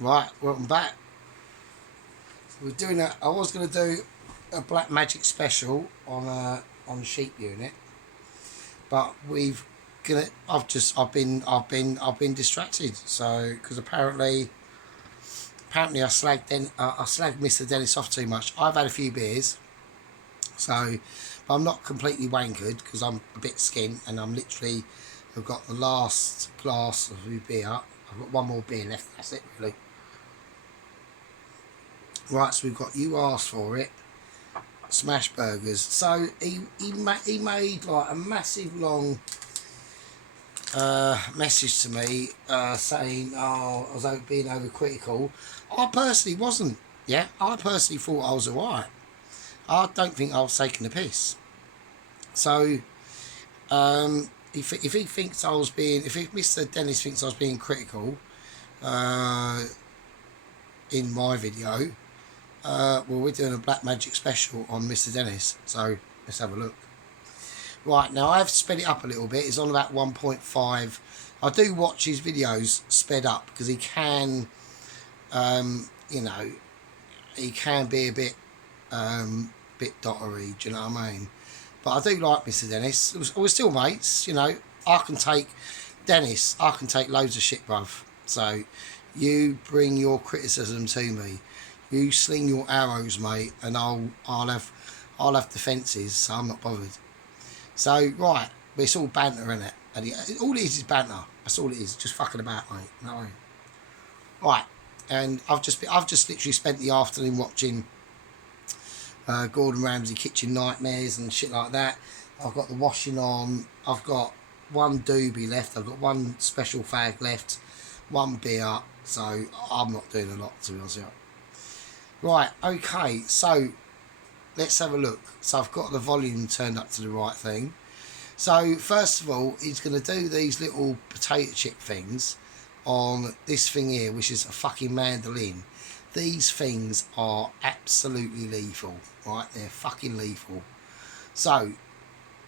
Right, welcome back. We're doing I was going to do a Black Magic special on Sheep Unit, but I've been distracted. So because apparently I slagged Mr. Dennis off too much. I've had a few beers, so but I'm not completely wankered because I'm a bit skint and I've got the last glass of beer. I've got one more beer left. That's it, really. Right, so we've got You Asked For It, Smash Burgers. So he made like a massive long message to me saying, oh, I was being overcritical. I personally wasn't. Yeah, I personally thought I was alright. I don't think I was taking the piss. So if he thinks I was being, if Mr. Dennis thinks I was being critical in my video, well, we're doing a Black Magic special on Mr. Dennis, so let's have a look. Right, now I've sped it up a little bit. It's on about 1.5. I do watch his videos sped up because he can, you know, he can be a bit dottery, do you know what I mean? But I do like Mr. Dennis. We're still mates, you know. I can take loads of shit, bruv. So you bring your criticism to me. You sling your arrows, mate, and I'll have defences, so I'm not bothered. So right, but it's all banter, isn't it? And all it is banter. That's all it is. Just fucking about, mate. No. Right, and I've just literally spent the afternoon watching Gordon Ramsay Kitchen Nightmares and shit like that. I've got the washing on. I've got one doobie left. I've got one special fag left. One beer. So I'm not doing a lot, to be honest with you. Right, okay, so let's have a look. So I've got the volume turned up to the right thing. So first of all, he's going to do these little potato chip things on this thing here, which is a fucking mandolin. These things are absolutely lethal, right? They're fucking lethal. So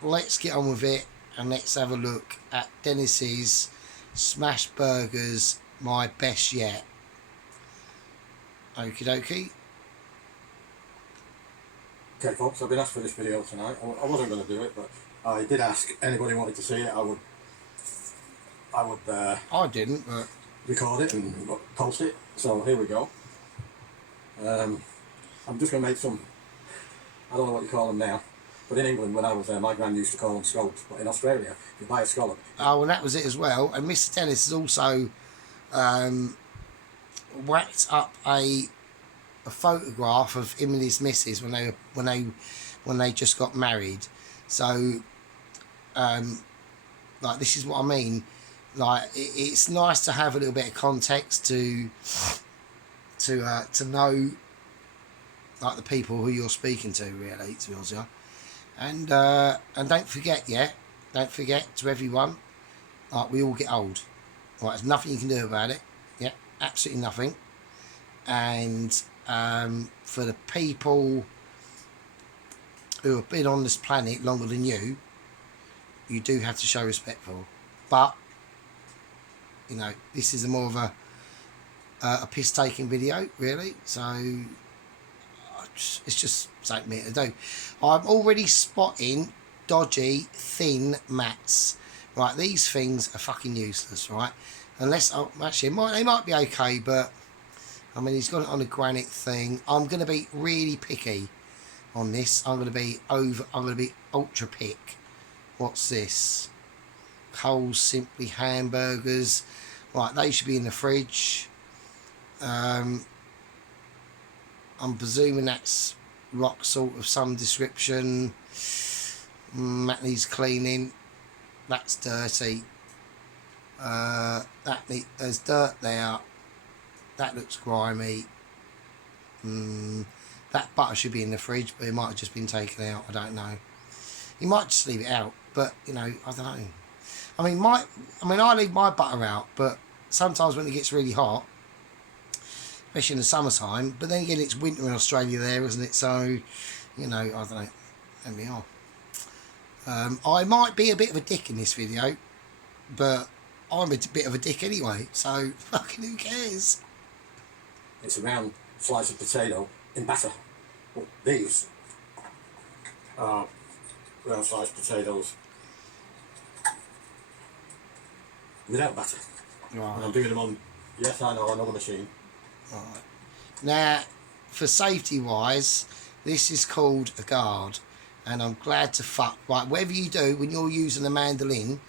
let's get on with it and let's have a look at Dennis's Smash Burgers, my best yet. Okie dokie. Okay folks, I've been asked for this video tonight. I wasn't going to do it, but I did ask anybody wanted to see it. I didn't, but record it and post it. So here we go. I'm just going to make some, I don't know what you call them now, but in England when I was there, my gran used to call them scallops, but in Australia, you buy a scallop. Oh, and that was it as well. And Mr. Dennis has also whacked up a photograph of him and his missus when they just got married. So like, this is what I mean. Like, it's nice to have a little bit of context to know like the people who you're speaking to, really, to be honest with you. And don't forget to everyone, like, we all get old. Right, there's nothing you can do about it. Yeah, absolutely nothing. And for the people who have been on this planet longer than you do have to show respect for. But you know, this is more of a piss taking video, really. So it's just something me to do. I'm already spotting dodgy thin mats. Right, these things are fucking useless, right? Unless actually they might be okay, but I mean, he's got it on a granite thing. I'm going to be really picky on this. I'm going to be ultra pick. What's this? Coles Simply hamburgers. Right, they should be in the fridge. I'm presuming that's rock salt of some description. That needs cleaning. That's dirty. There's dirt there. That looks grimy. That butter should be in the fridge, but it might have just been taken out. I don't know. You might just leave it out, but you know, I don't know. I mean, I leave my butter out, but sometimes when it gets really hot, especially in the summertime, but then again, it's winter in Australia there, isn't it? So, you know, I don't know. There we are. I might be a bit of a dick in this video, but I'm a bit of a dick anyway, so fucking who cares? It's a round slice of potato in batter. Well, these are round sliced potatoes without batter. Right. And I'm doing them on, yes, I know, another machine. Right. Now, for safety wise, this is called a guard, and I'm glad to fuck. Right, whatever you do when you're using a mandolin,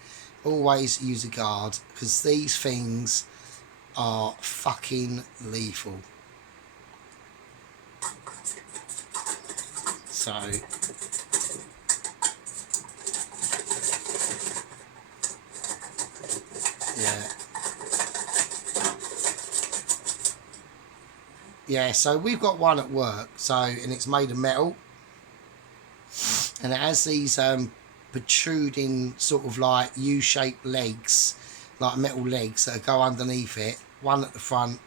always use a guard, because these things are fucking lethal. So yeah, so we've got one at work, so, and it's made of metal, and it has these protruding sort of like U-shaped legs, like metal legs that go underneath it, one at the front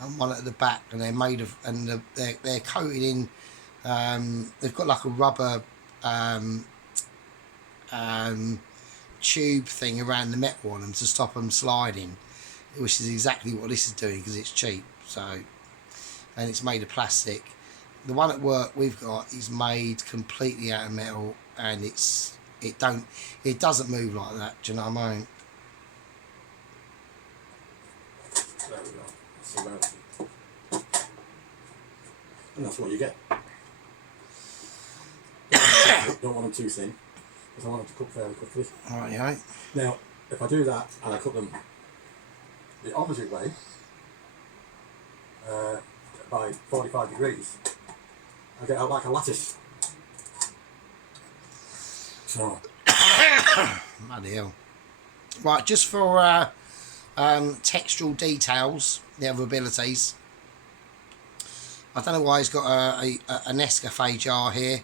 and one at the back, and they're made of, and they're coated in, they've got like a rubber tube thing around the metal on them to stop them sliding, which is exactly what this is doing, because it's cheap. So, and it's made of plastic. The one at work we've got is made completely out of metal, and it doesn't move like that. Do you know what I mean? There we go. So that's, and that's what you get. Don't want them too thin, because I want them to cook fairly quickly. Alright, yeah. Now, if I do that and I cook them the opposite way, by 45 degrees, I get out like a lattice. So, Bloody hell. Right, just for textural details, the other abilities. I don't know why he's got a Nescafe jar here.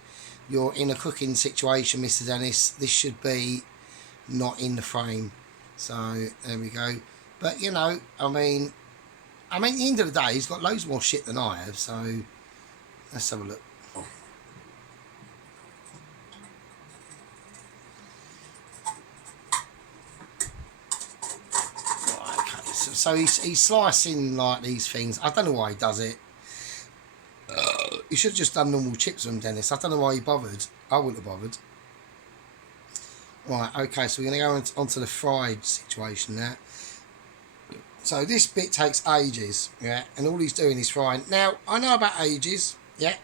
You're in a cooking situation, Mr. Dennis. This should be not in the frame. So there we go. But you know, I mean, at the end of the day, he's got loads more shit than I have. So let's have a look. Right, okay. So he's slicing like these things. I don't know why he does it. You should have just done normal chips with him, Dennis. I don't know why he bothered. I wouldn't have bothered. Right, okay, so we're going to go onto the fried situation now. So this bit takes ages, yeah, and all he's doing is frying. Now, I know about ages, yeah,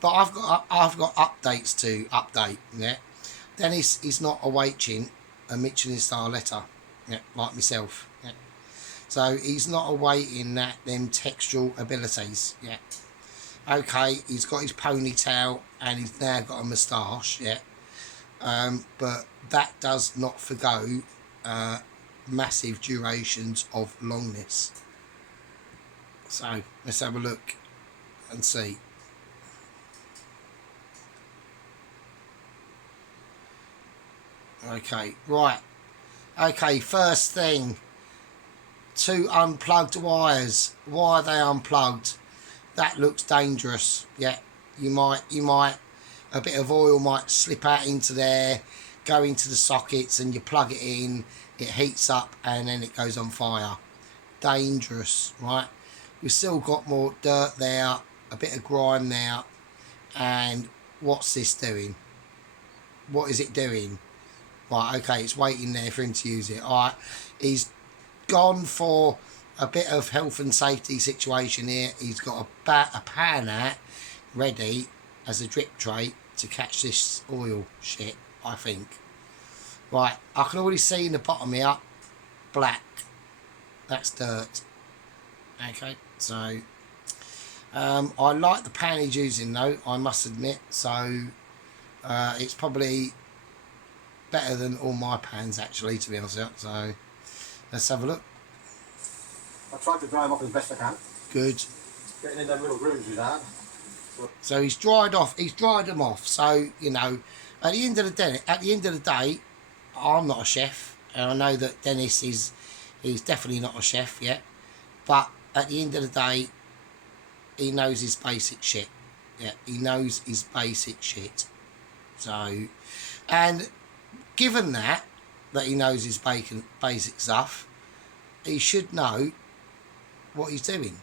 but I've got updates to update, yeah. Dennis is not awaiting a Michelin star letter, yeah, like myself, yeah. So he's not awaiting them textual abilities, yeah. Okay, he's got his ponytail and he's now got a moustache, yeah. But that does not forgo massive durations of longness. So let's have a look and see. Okay, right. Okay, first thing, 2 unplugged wires. Why are they unplugged? That looks dangerous. Yeah, you might, a bit of oil might slip out into there, go into the sockets, and you plug it in, it heats up, and then it goes on fire. Dangerous, right? We've still got more dirt there, a bit of grime there, and what's this doing? What is it doing? Right, okay, it's waiting there for him to use it. All right, he's gone for a bit of health and safety situation here. He's got a pan out ready as a drip tray to catch this oil shit, I think. Right, I can already see in the bottom here, black. That's dirt. Okay, so I like the pan he's using though, I must admit. So it's probably better than all my pans actually, to be honest with you. So let's have a look. I tried to dry them off as best I can. Good. Getting in them little grooves with that. So he's dried them off. So, you know, at the end of the day, I'm not a chef, and I know that Dennis is definitely not a chef yet. But at the end of the day, he knows his basic shit. Yeah, he knows his basic shit. So, and given that he knows his basic stuff, he should know what he's doing.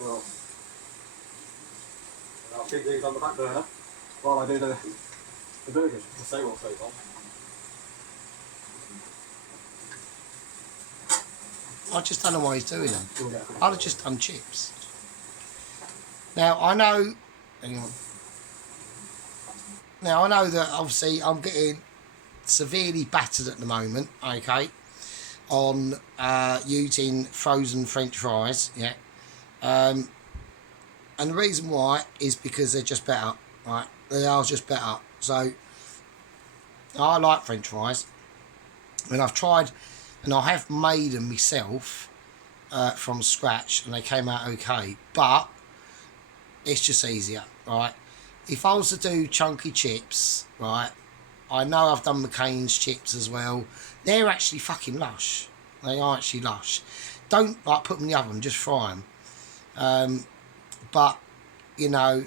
Well, I'll keep these on the back burner while I do the burgers. The same will save on. I just don't know why he's doing them. We'll get I'd have just done chips. Now I know. Hang on. Now I know that obviously I'm getting severely battered at the moment. Okay, on using frozen French fries. Yeah. And the reason why is because they're just better. Right, they are just better. So I like French fries, and I've tried. And I have made them myself from scratch, and they came out okay. But it's just easier, right? If I was to do chunky chips, right? I know I've done McCain's chips as well. They're actually fucking lush. They are actually lush. Don't like put them in the oven, just fry them. But you know,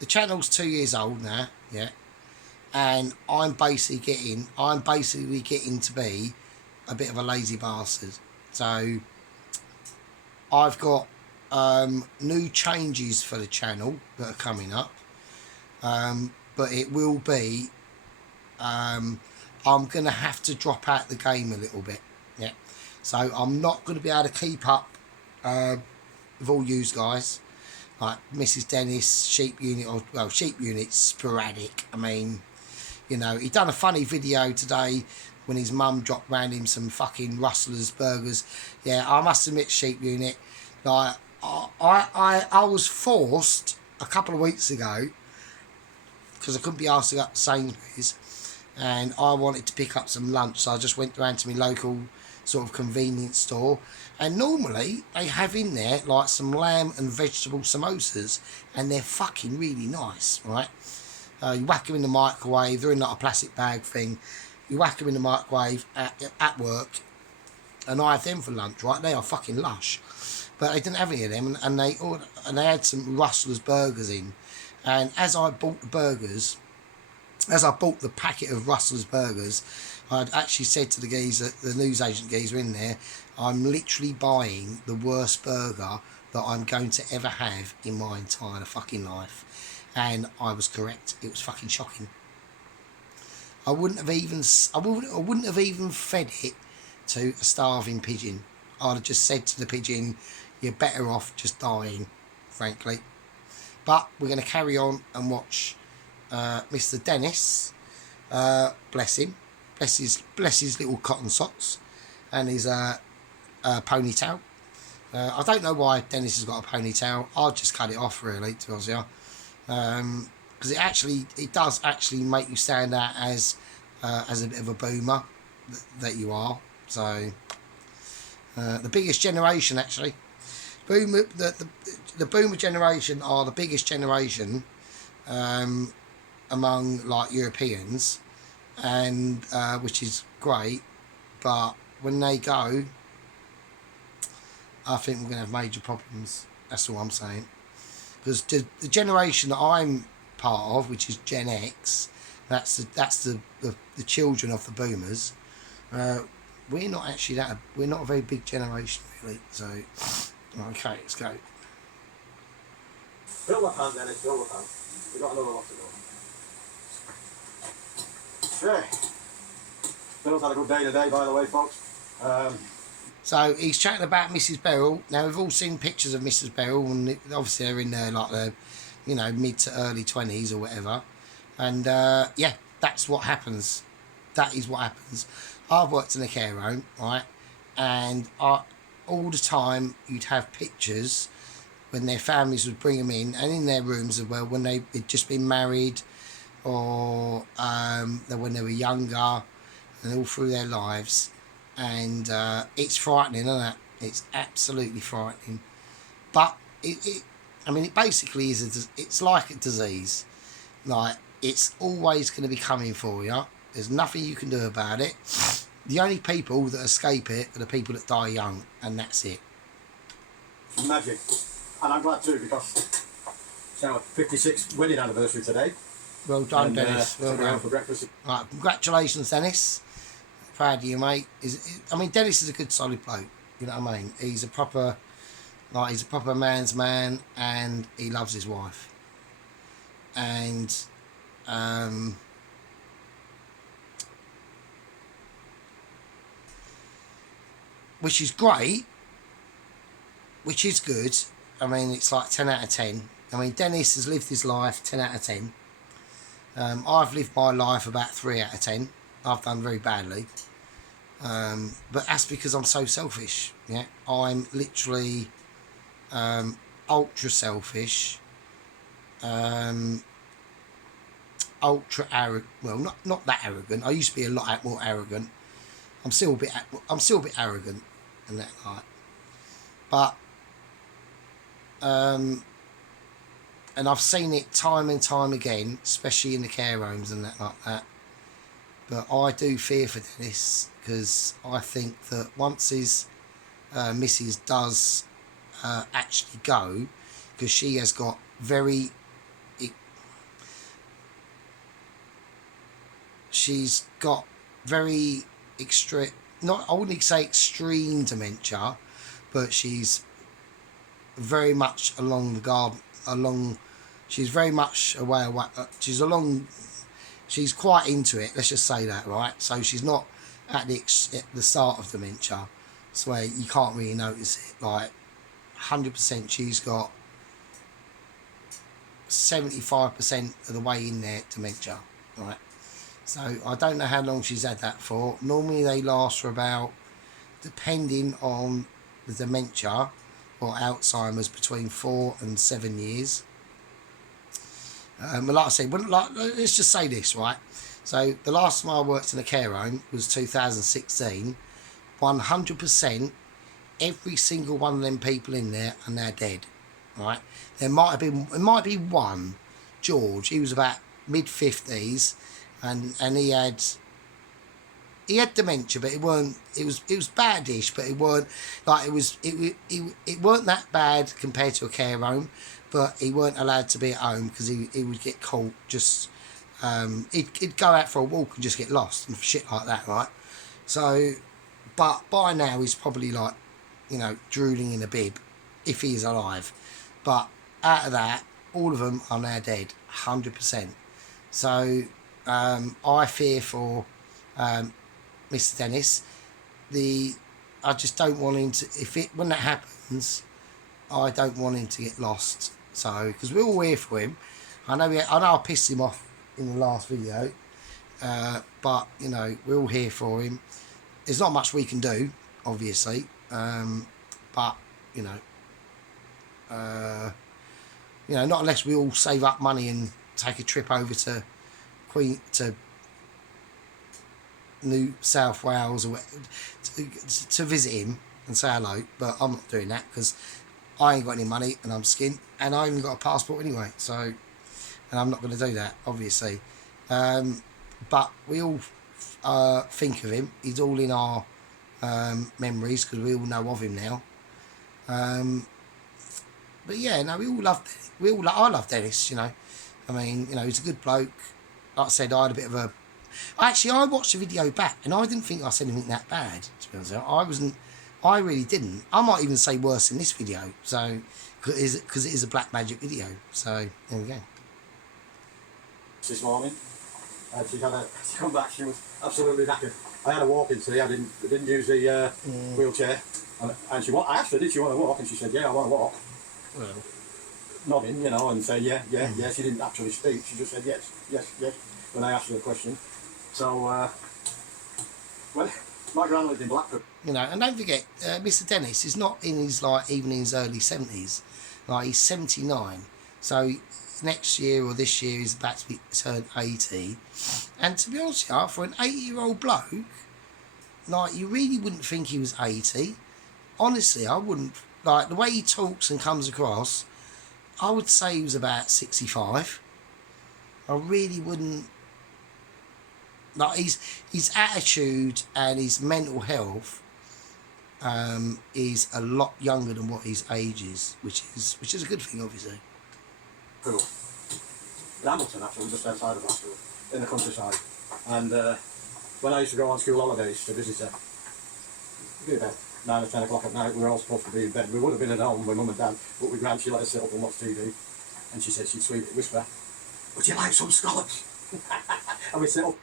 the channel's 2 years old now, yeah, and I'm basically getting to be a bit of a lazy bastard. So I've got new changes for the channel that are coming up, but it will be I'm gonna have to drop out the game a little bit, yeah. So I'm not going to be able to keep up with all you guys, like Mrs. Dennis, Sheep Unit, or well, Sheep Unit's sporadic. I mean, you know, he done a funny video today when his mum dropped round him some fucking Rustler's burgers. Yeah, I must admit, Sheep Unit, like I was forced a couple of weeks ago because I couldn't be asked to go up to Sainsbury's, and I wanted to pick up some lunch, so I just went round to my local sort of convenience store, and normally they have in there like some lamb and vegetable samosas, and they're fucking really nice, right? You whack them in the microwave, they're in like a plastic bag thing. You whack them in the microwave at work, and I have them for lunch, right? They are fucking lush. But they didn't have any of them, and they had some Rustler's burgers in. And as I bought the burgers, as I bought the packet of Rustler's burgers, I'd actually said to the geezer, the newsagent geezer in there, I'm literally buying the worst burger that I'm going to ever have in my entire fucking life. And I was correct. It was fucking shocking. I wouldn't have even fed it to a starving pigeon. I'd have just said to the pigeon, you're better off just dying, frankly. But we're going to carry on and watch Mr. Dennis, bless him, bless his little cotton socks and his ponytail. I don't know why Dennis has got a ponytail. I'll just cut it off, really, to be honest with you. Because it does actually make you stand out as a bit of a boomer that you are. So the biggest generation, actually, the boomer generation are the biggest generation among like Europeans, and which is great. But when they go, I think we're going to have major problems. That's all I'm saying. Because the generation that I'm part of, which is Gen X, that's the children of the boomers. We're not actually we're not a very big generation, really. So, okay, let's go. Fill the pan, Dennis, fill the pan. We've got another lot to go. Okay. Phil's had a good day today, by the way, folks. So he's chatting about Mrs. Beryl. Now we've all seen pictures of Mrs. Beryl, and obviously they're in their like the, you know, mid to early 20s or whatever. And yeah, that's what happens. That is what happens. I've worked in a care home, right? And all the time you'd have pictures when their families would bring them in, and in their rooms as well, when they'd just been married, or when they were younger, and all through their lives. And it's frightening, isn't it? It's absolutely frightening. But it basically is it's like a disease. Like, it's always going to be coming for you. There's nothing you can do about it. The only people that escape it are the people that die young, and that's it. Magic. And I'm glad too, because it's our 56th wedding anniversary today. Well done, Dennis. Well done. For breakfast. Right, congratulations, Dennis. Proud of you, mate. Dennis is a good, solid bloke. You know what I mean? He's a proper, Like, he's a proper man's man, and he loves his wife. And which is great, which is good. I mean, it's like 10 out of 10. I mean, Dennis has lived his life 10 out of 10. I've lived my life about 3 out of 10. I've done very badly. But that's because I'm so selfish. Yeah, I'm literally ultra selfish, ultra arrogant. Well, not that arrogant. I used to be a lot more arrogant. I'm still a bit arrogant and that like. But and I've seen it time and time again, especially in the care homes and that like that. But I do fear for Dennis, because I think that once his missus does actually go, because she has got she's got very extreme, not, I wouldn't say extreme dementia, but she's very much she's very much away, she's quite into it, let's just say that, right? So she's not at the start of dementia, so where you can't really notice it. Like 100%, she's got 75% of the way in there dementia, right? So I don't know how long she's had that for. Normally they last for about, depending on the dementia or Alzheimer's, between 4 and 7 years. But like I said, let's just say this, right? So the last time I worked in a care home was 2016. 100%, every single one of them people in there are now dead, right? It might be one, George. He was about mid-50s, and he had dementia, but it was badish, but it weren't like it weren't that bad compared to a care home. But he weren't allowed to be at home because he would get caught. Just he'd go out for a walk and just get lost and shit like that, right? So, but by now he's probably like, drooling in a bib, if he is alive. But out of that, all of them are now dead, 100%. So I fear for Mr. Dennis. I just don't want him to. When that happens, I don't want him to get lost. So, because we're all here for him. I know I pissed him off in the last video, but we're all here for him. There's not much we can do, obviously, but not unless we all save up money and take a trip over to New South Wales or to visit him and say hello. But I'm not doing that because I ain't got any money and I'm skint, and I haven't got a passport anyway, so, and I'm not going to do that, obviously. But we all think of him. He's all in our memories because we all know of him now. But yeah, no, I love Dennis, I mean, he's a good bloke. Like I said, I had a bit of a... Actually, I watched the video back and I didn't think I said anything that bad, to be honest. I really didn't. I might even say worse in this video, so, because it is a black magic video. So there we go. This morning, she come back. She was absolutely knackered. I had her walking today. I didn't use the wheelchair, and she I asked her, did she want to walk, and she said, yeah, I want to walk. Well, nodding, and say yeah. She didn't actually speak. She just said yes when I asked her the question. So well. My gran lived in Blackpool. And don't forget, Mr. Dennis is not in his even in his early 70s. Like, he's 79. So next year or this year he's about to turn 80. And to be honest with you, for an 80-year-old bloke, like, you really wouldn't think he was 80. Honestly, I wouldn't. Like, the way he talks and comes across, I would say he was about 65. I really wouldn't. Like, his attitude and his mental health is a lot younger than what his age is, which is a good thing, obviously. Cool. In Hamilton, actually, just outside of Blackpool, in the countryside. And when I used to go on school holidays to visit her, 9 or 10 o'clock at night, we were all supposed to be in bed. We would have been at home with Mum and Dad, but with Gran, she let us sit up and watch TV. And she said she'd sweetly whisper, "Would you like some scallops?" And we sit up.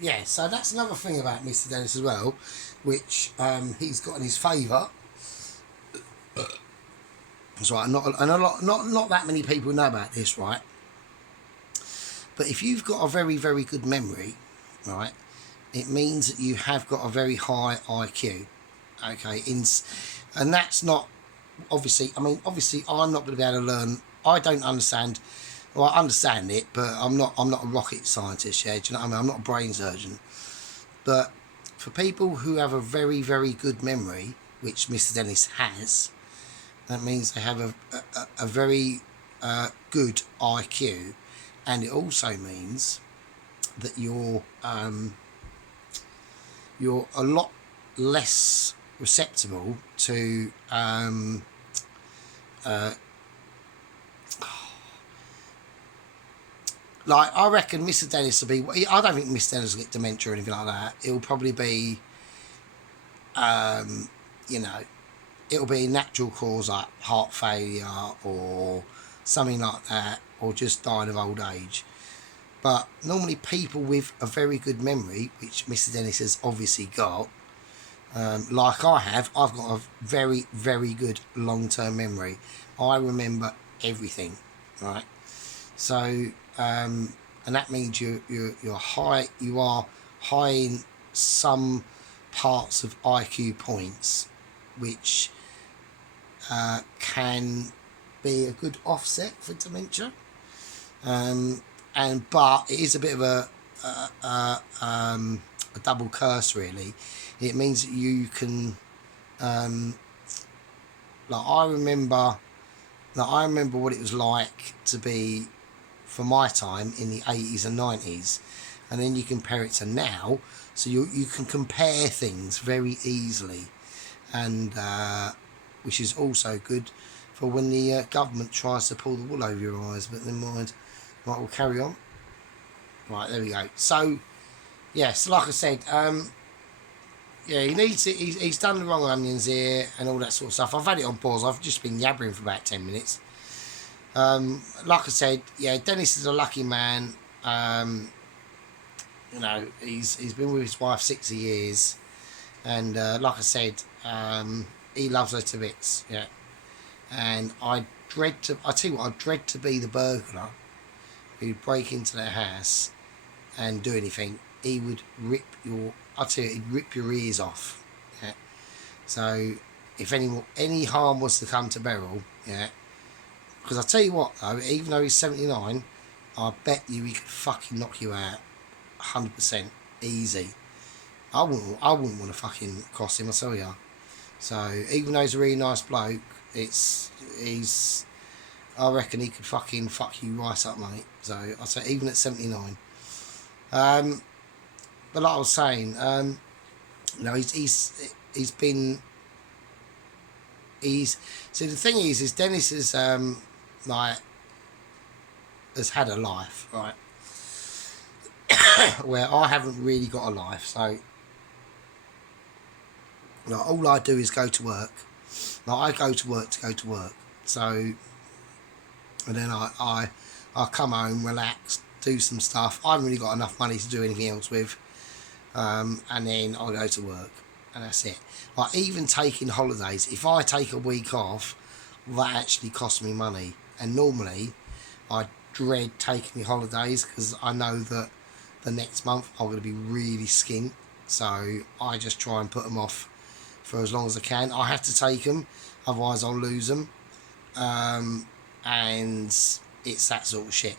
Yeah, so that's another thing about Mr. Dennis as well, which he's got in his favour. That's right, not that many people know about this, right? But if you've got a very, very good memory, right, it means that you have got a very high IQ. Okay, and that's not obviously. I mean, obviously, I'm not going to be able to learn. I don't understand. Well, I understand it, but I'm not a rocket scientist. Yeah, do you know what I mean? I'm not a brain surgeon. But for people who have a very, very good memory, which Mr. Dennis has, that means they have a very good IQ, and it also means that you're a lot less susceptible to like, I reckon Mr. Dennis will be. I don't think Mr. Dennis will get dementia or anything like that. It'll probably be, you know, it'll be a natural cause like heart failure or something like that, or just dying of old age. But normally people with a very good memory, which Mr. Dennis has obviously got, like I have, I've got a very, very good long-term memory. I remember everything, right? So, and that means you are high in some parts of IQ points, which can be a good offset for dementia. But it is a bit of a double curse, really. It means that you can, like I remember what it was like to be, for my time, in the 80s and 90s, and then you compare it to now, so you can compare things very easily, and which is also good for when the government tries to pull the wool over your eyes. But never mind. Right, we'll carry on. Right, there we go. So, yes, like I said, yeah, he needs it. He's done the wrong onions here and all that sort of stuff. I've had it on pause. I've just been yabbering for about 10 minutes. Like I said, yeah, Dennis is a lucky man. You know, he's been with his wife 60 years, and like I said, he loves her to bits. Yeah, and I tell you what, I dread to be the burglar who'd break into their house and do anything. He would he'd rip your ears off. Yeah. So if any harm was to come to Beryl, yeah. Because I tell you what, though, even though he's 79, I bet you he could fucking knock you out, 100% easy. I wouldn't want to fucking cross him, I tell you. So even though he's a really nice bloke, I reckon he could fucking fuck you right up, mate. So I say even at 79. But like I was saying, you know, so the thing is Dennis is has had a life, right? Where I haven't really got a life, so you know, all I do is go to work. Like, I go to work to go to work. So, and then I come home, relax, do some stuff. I haven't really got enough money to do anything else with. And then I go to work, and that's it. Like, even taking holidays, if I take a week off, that actually costs me money. And normally, I dread taking the holidays because I know that the next month I'm going to be really skint. So I just try and put them off for as long as I can. I have to take them, otherwise I'll lose them. And it's that sort of shit.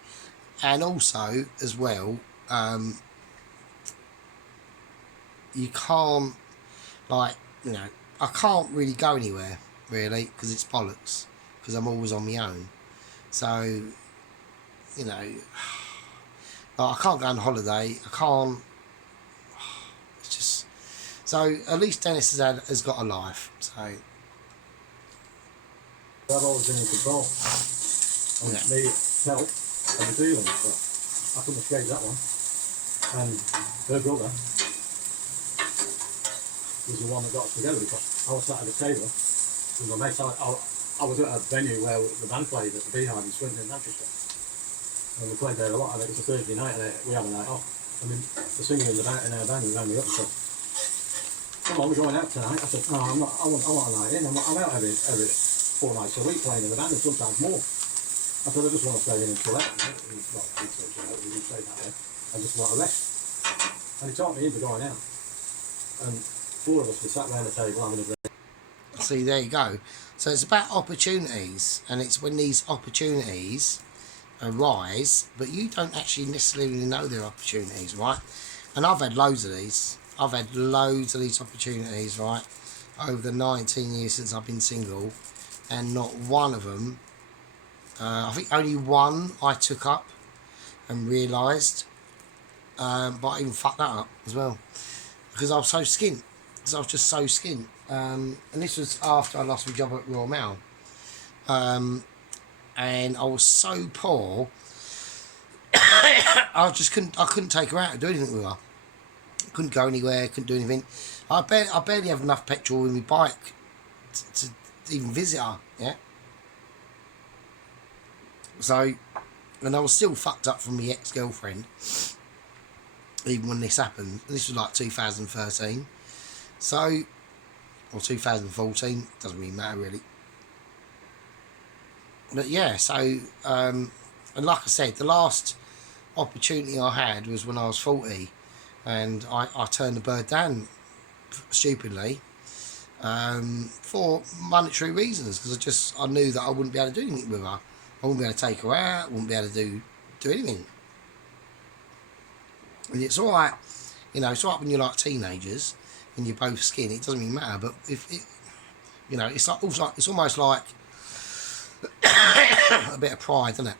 And also, as well, you can't, like, you know, I can't really go anywhere, really, because it's bollocks, because I'm always on my own. So, you know, like, I can't go on holiday, I can't, it's just, so at least Dennis has got a life, so. I've always been in control. And me, help, and the dealing, so I couldn't escape that one. And her brother, was the one that got us together, because I was sat at a table with my mates. I was at a venue where the band played at the Beehive in Swindon, in Manchester, and we played there a lot. And it was a Thursday night, and we had a night off. I mean, the singer in our band rang me up and said, "Come on, we're going out tonight." I said, "No, I'm not. I want a night in. I'm out every 4 nights a week playing in the band, and sometimes more." I said, "I just want to stay in and chill out." Well, we didn't say that way. I just want to rest. And he talked me into going out. And 4 of us were sat around the table having a drink. See, there you go. So it's about opportunities, and it's when these opportunities arise, but you don't actually necessarily know they're opportunities, right? And I've had loads of these. I've had loads of these opportunities, right, over the 19 years since I've been single, and not one of them, I think only one I took up and realised, but I even fucked that up as well, because I was so skint. Because I was just so skint. And this was after I lost my job at Royal Mail. And I was so poor, I couldn't take her out and do anything with her. Couldn't go anywhere, couldn't do anything. I barely have enough petrol in my bike to even visit her, yeah? So, and I was still fucked up from my ex-girlfriend, even when this happened. This was like 2013. So, or 2014, doesn't really matter really. But yeah, so, and like I said, the last opportunity I had was when I was 40, and I turned the bird down stupidly, for monetary reasons, because I knew that I wouldn't be able to do anything with her. I wouldn't be able to take her out, wouldn't be able to do anything. And it's alright, you know, it's alright when you're like teenagers and you're both skin, it doesn't really matter, but if it, you know, it's like also, it's almost like a bit of pride, isn't it?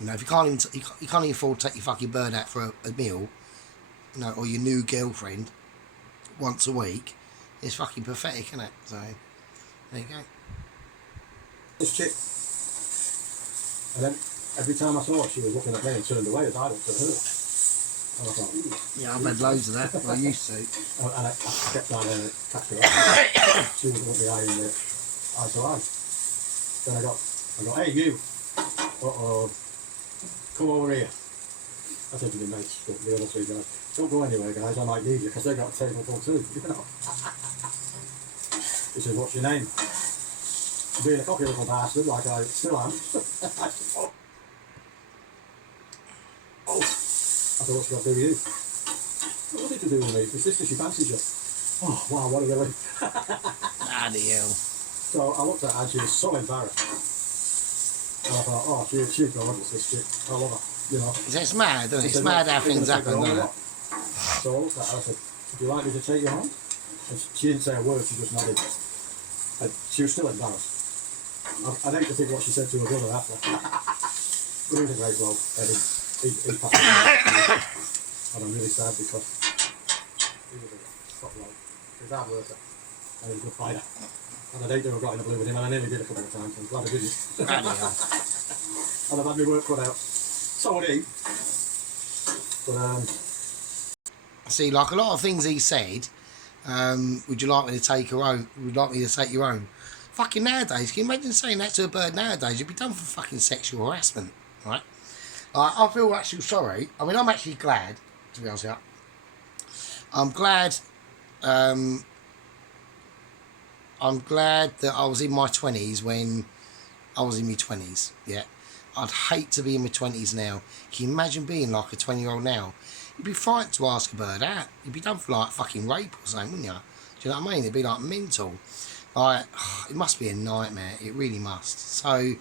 You know, if you can't even afford to take your fucking bird out for a meal, you know, or your new girlfriend once a week, it's fucking pathetic, isn't it? So there you go. This chick, and then every time I saw her, she was looking at me and turned away as I looked at her. And I thought, ooh. Yeah, I've had loads of that. Well, I used to. And I kept trying to catch her eye. She wasn't looking eye in the eye to eye. Then I got, "Hey, you. Uh-oh. Come over here." I said to the mates, the other 3 guys, "Don't go anywhere, guys. I might need you, because they got a table full too." You know. He said, "What's your name?" Being a cocky little bastard, like I still am. I said, oh. I said, "What's got to do with you?" "What did you do with me? It's just because she fancies you." Oh, wow, what a relief. Bloody hell. So I looked at her and she was so embarrassed. And I thought, oh, she's gorgeous, this chick. I love her, you know. It's mad, isn't it? It's mad how things happen, isn't it? So I looked at her, I said, "Would you like me to take you home?" And she didn't say a word, she just nodded. And she was still embarrassed. I'd hate to think what she said to her brother after. But he was a great bloke, Eddie. He's passed away. And I'm really sad because he was a top bloke. He was hard worker. And he was a good fighter. And I'd hate to have got in the blue with him, and I nearly did a couple of times. I'm glad I didn't. And I've had my work cut out. So would he. But, see, like a lot of things he said, would you like me to take her home? Would you like me to take your own? Fucking nowadays, can you imagine saying that to a bird nowadays? You'd be done for fucking sexual harassment, right? I feel actually sorry. I mean, I'm actually glad, to be honest with you. I'm glad that I was in my 20s when I was in my 20s, yeah. I'd hate to be in my 20s now. Can you imagine being like a 20-year-old now? You'd be frightened to ask a bird out. You'd be done for like fucking rape or something, wouldn't you? Do you know what I mean? It'd be like mental. Like, it must be a nightmare. It really must. So,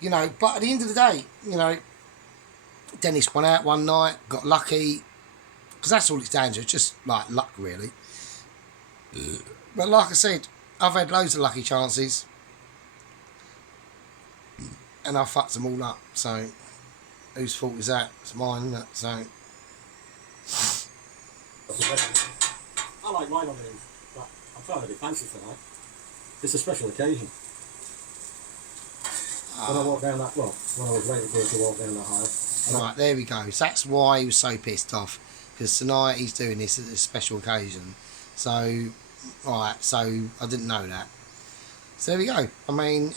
you know, but at the end of the day, you know, Dennis went out one night, got lucky, because that's all it's down to. It's just like luck, really. But like I said, I've had loads of lucky chances, and I fucked them all up. So, whose fault is that? It's mine, isn't it? So, I like mine on him, but I'm trying to be fancy tonight. It's a special occasion. When I walked down that, well, when I was waiting for her to walk down that aisle. Right, there we go. So that's why he was so pissed off, because tonight he's doing this as a special occasion. So, right, so I didn't know that. So there we go. I mean,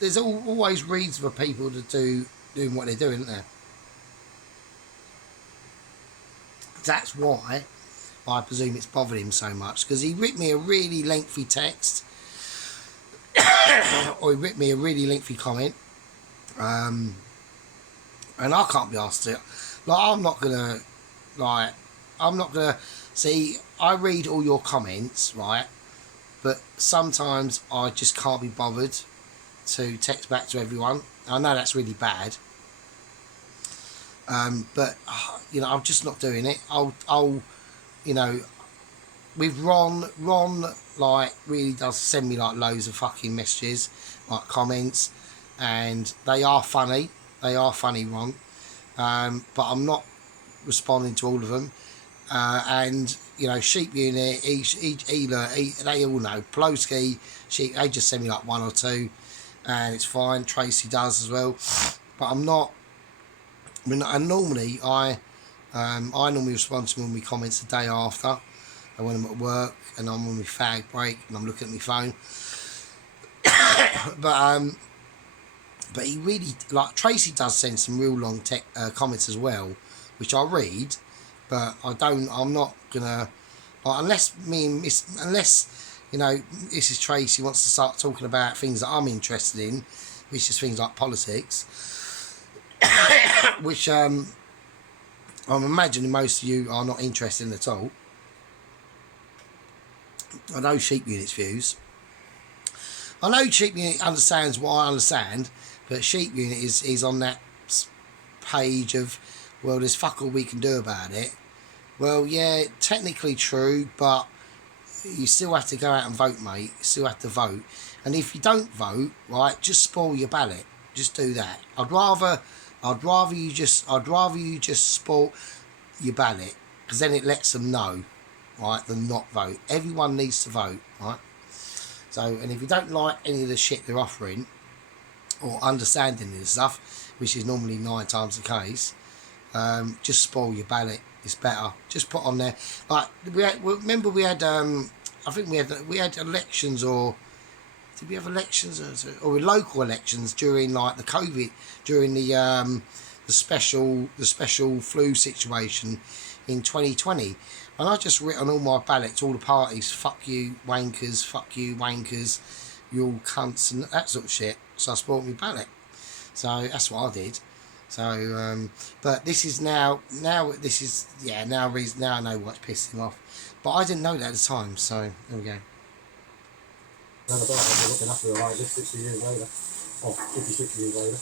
there's always reasons for people to doing what they're doing, isn't there? That's why I presume it's bothered him so much, because he wrote me a really lengthy text, or he wrote me a really lengthy comment, and I can't be asked to. I'm not gonna see. I read all your comments, right? But sometimes I just can't be bothered to text back to everyone. I know that's really bad, but I'm just not doing it. I'll with Ron really does send me loads of fucking messages, comments, and they are funny. They are funny, Ron. But I'm not responding to all of them. And Sheep Unit, they all know. Plowski, Sheep, they just send me one or two, and it's fine. Tracy does as well, but I'm not. And normally I normally respond to my comments the day after, and when I'm at work and I'm on my fag break and I'm looking at my phone. But he really Tracy does send some real long comments as well, which I read, but I'm not gonna unless Mrs. Tracy wants to start talking about things that I'm interested in, which is things like politics, which I'm imagining most of you are not interested in at all. I know Sheep Unit's views. I know Sheep Unit understands what I understand, but Sheep Unit is on that page of, well, there's fuck all we can do about it. Well, yeah, technically true, but you still have to go out and vote, mate. You still have to vote. And if you don't vote, right, just spoil your ballot. Just do that. I'd rather you just spoil your ballot, because then it lets them know, right, than not vote. Everyone needs to vote, right? So, and if you don't like any of the shit they're offering, or understanding this stuff, which is normally 9 times the case, just spoil your ballot. It's better. Just put on there. Remember we had I think we had elections, or did we have elections or local elections during the COVID, during the special flu situation in 2020, and I just written on all my ballots, all the parties, fuck you wankers, you all cunts and that sort of shit. So I spoiled my ballot. So that's what I did. So, but this is now I know what's pissed him off. But I didn't know that at the time, so there we go. Then I thought I'd be looking after her like this 60 years later, or 56 years later.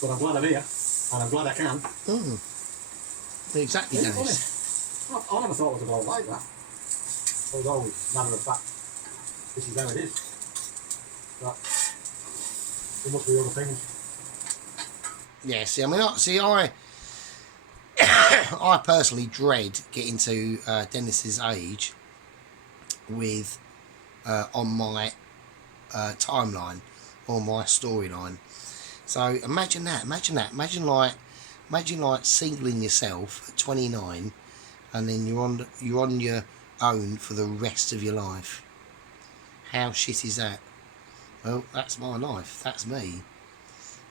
But I'm glad I'm here, and I'm glad I can. Exactly, It's Dennis. funny. I never thought it was about like that. It was always matter of fact. This is how it is. But there must be other things. Yeah, I personally dread getting to Dennis's age with on my timeline or my storyline. So imagine singling yourself at 29, and then you're on your own for the rest of your life. How shit is that? Well, that's my life. That's me.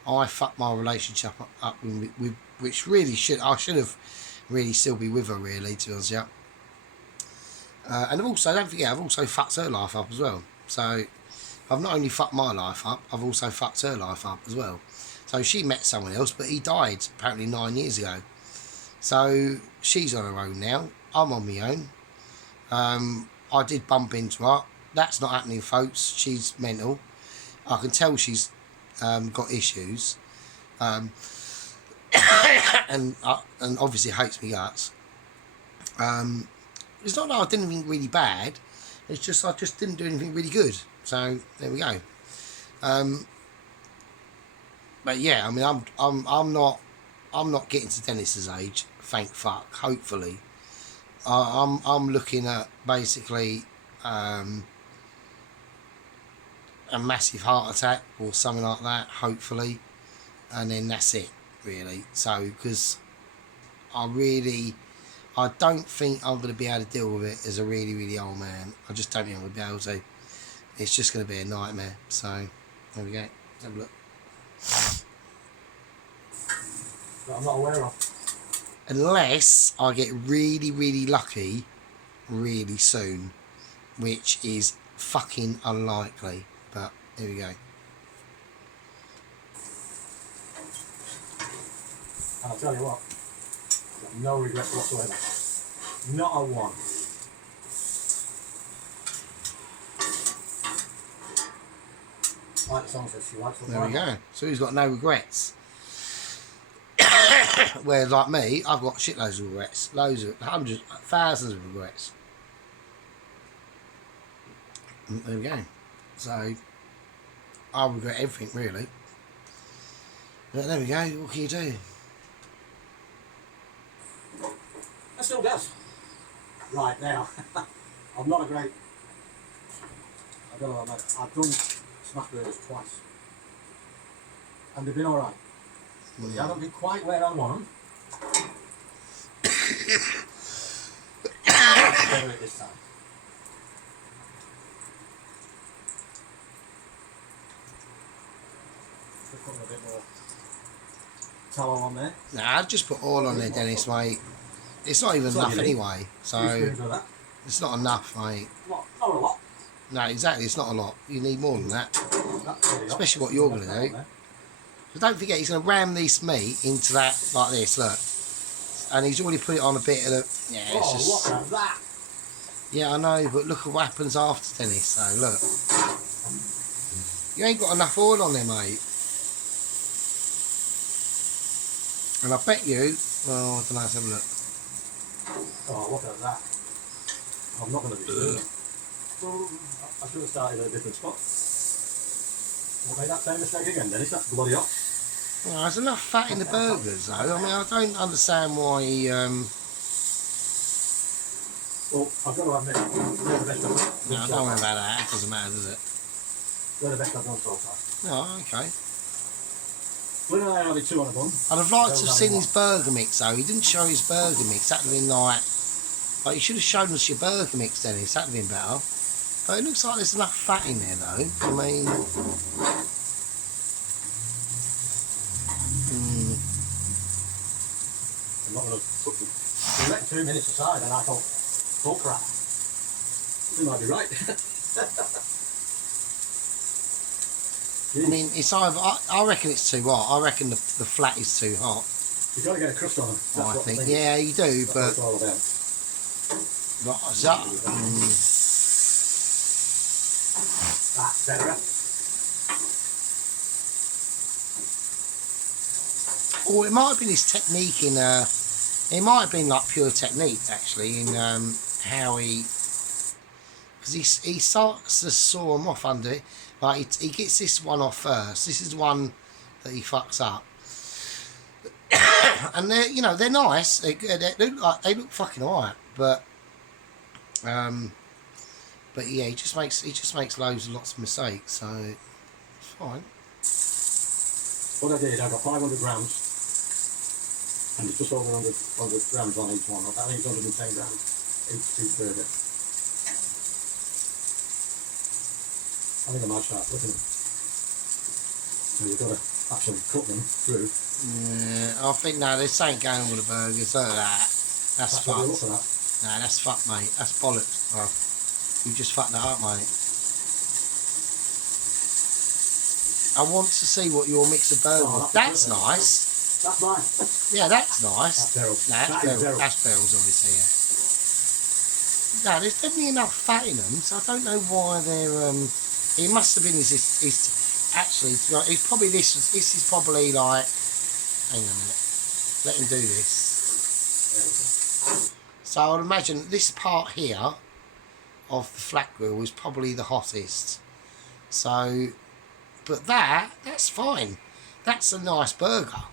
I fucked my relationship up with which really I should have really still be with her, really, to be honest. Yeah. And also, don't forget, I've also fucked her life up as well. So I've not only fucked my life up, I've also fucked her life up as well. So she met someone else, but he died apparently 9 years ago. So she's on her own now. I'm on my own. I did bump into her. That's not happening, folks. She's mental. I can tell she's got issues. And obviously hates me guts. It's not that I did anything really bad. It's just I just didn't do anything really good. So there we go. But yeah, I mean, I'm not getting to Dennis's age. Thank fuck. Hopefully, I'm looking at basically a massive heart attack or something like that. Hopefully, and then that's it, really. So because I I don't think I'm going to be able to deal with it as a really, really old man. I just don't think I'm going to be able to. It's just going to be a nightmare. So, there we go. Let's have a look. That I'm not aware of. Unless I get really, really lucky really soon, which is fucking unlikely. But here we go. I'll tell you what, got no regrets whatsoever. Not a one. Like the song says, she likes the There we go. So he's got no regrets. Whereas like me, I've got shitloads of regrets. Loads of, hundreds, thousands of regrets. And there we go. So, I regret everything really. But there we go, what can you do? It still does. Right now, I'm not a great. I don't know, I've done smash burgers twice, and they've been all right. But they haven't been quite where I want them. Better it this time. Just putting a bit more tallow on there. Nah, I've just put oil on there, Dennis, mate. It's not even It's not enough really. anyway. 2 So, spoons of that. it's not enough, mate. Not a lot. No, exactly, it's not a lot. You need more than that. That's really Especially hot. what you're gonna That's do. on there. So don't forget, he's going to ram this meat into that, like this, look. And he's already put it on a bit of the... Yeah, it's Oh, just... look at that! Yeah, I know, but look at what happens after, Dennis. So, look. You ain't got enough oil on there, mate. And I bet you... Well, I don't know, let's have a look. Oh, look at that. I'm not going to be doing it. I should have started at a different spot. What made that same mistake again, Dennis? That's bloody hot. Well, there's enough fat in the burgers, though. I mean, I don't understand why... Well, I've got to admit, they're the best I've done. No, don't worry about that. It doesn't matter, does it? They're the best I've done so far. Oh, okay. When I had 2 on a bun, I'd have liked to have seen his burger mix, though. He didn't show his burger mix. That would have been like... Like, you should have shown us your burger mix, Dennis. That would have been better. But it looks like there's enough fat in there, though. I mean... I'm not going to cook them. We let 2 minutes aside and I thought, oh crap. You might be right. I mean, it's either... I reckon it's too hot. I reckon the flat is too hot. You've got to get a crust on them. That's I what think. the thing is. Yeah, you do, That's what but... it's all about. What is that? That's better. Or it might have been his technique in... it might have been like pure technique, actually, in how he... Because he starts to saw them off under it. Like, he gets this one off first. This is the one that he fucks up. And they're, you know, they're nice. They look like, they look fucking alright. But yeah, he just makes loads and lots of mistakes. So it's fine. What I did, I got 500 grams, and it's just over 100 grams on each one. I think it's 110 grams each burger. I think I might start cooking them. So you've got to actually cook them through. Yeah, I think no, this ain't going with the burgers. Look at that. That's That's what we're fucked. looking at. Nah, that's fucked, mate. That's bollocks, bro. You just fucked that up, mate. I want to see what your mix of burgers. Oh, that's perfect. nice. That's mine. Yeah, that's nice. That's Beryl. Nah, that's That is Beryl. Beryl. That's Beryl's, obviously, yeah. No, there's definitely enough fat in them, so I don't know why they're. It must have been his actually. It's probably this. This is probably like. Hang on a minute. Let him do this. So I would imagine this part here of the flat grill is probably the hottest. So, but that's fine. That's a nice burger.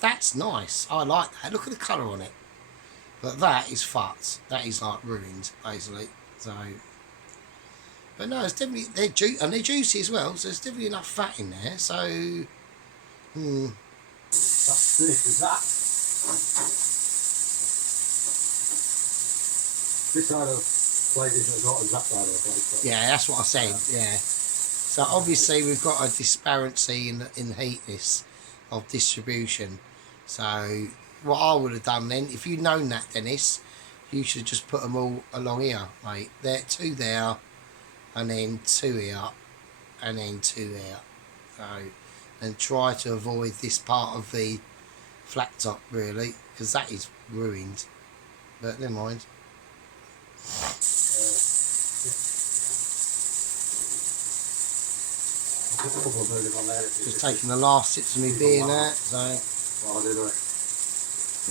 That's nice. I like that. Look at the colour on it. But that is fucked. That is like ruined, basically. So, but no, it's definitely they're juicy as well. So there's definitely enough fat in there. So, That's finished with that. This side of the plate isn't got that side of the plate. So. Yeah, that's what I said. Yeah. So obviously we've got a disparity in the heatness of distribution. So what I would have done then, if you'd known that, Dennis, you should just put them all along here, mate. There, 2 there, and then 2 here, and then 2 there. So, and try to avoid this part of the flat top really, because that is ruined. But never mind. Just taking the last sips of my beer now, so. Well, I do it.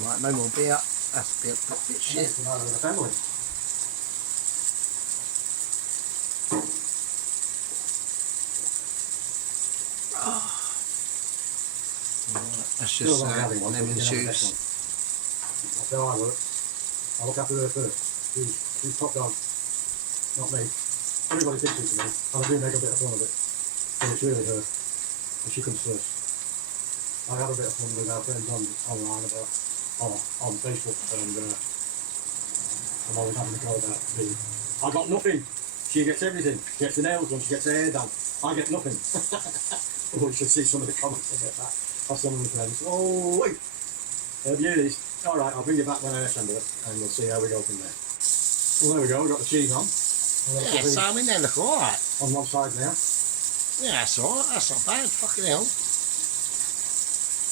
Right, no more beer. That's a bit shit. It's another family. That's just lemon juice. That's how I work. I look after her first. She's top dog, not me. Everybody thinks it's me, and I do make a bit of fun of it. But it's really her, and she comes first. I have a bit of fun with our friends online about on Facebook, and I'm always having a go about me. I got nothing. She gets everything. She gets the nails done. She gets her hair done. I get nothing. Oh, you should see some of the comments I get back. That's some of my friends. Oh wait, have you this? All right, I'll bring you back when I assemble it, and we'll see how we go from there. Well, there we go. We've got the cheese on. Yeah, so I mean they look alright. On one side now. Yeah, that's alright. That's not bad. Fucking hell.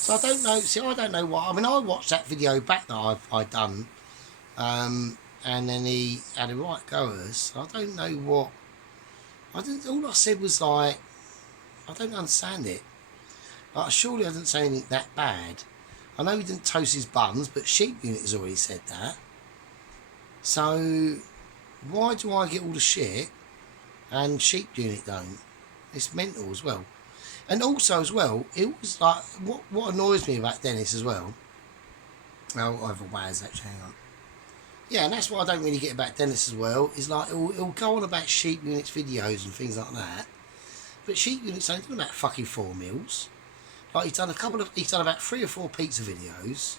So I don't know. See, I don't know what. I mean, I watched that video back that I'd done, and then he had a right go at us. I don't know what. I didn't. All I said was like, I don't understand it. Like, surely I didn't say anything that bad. I know he didn't toast his buns, but Sheep Unit has already said that. So why do I get all the shit and Sheep Unit don't? It's mental as well. And also as well, it was like what annoys me about Dennis as well. Oh, I've Waz actually. Hang on. Yeah, and that's what I don't really get about Dennis as well. Is like he'll go on about Sheep Unit's videos and things like that, but Sheep Unit's only doing about fucking 4 meals. Like he's done about 3 or 4 pizza videos,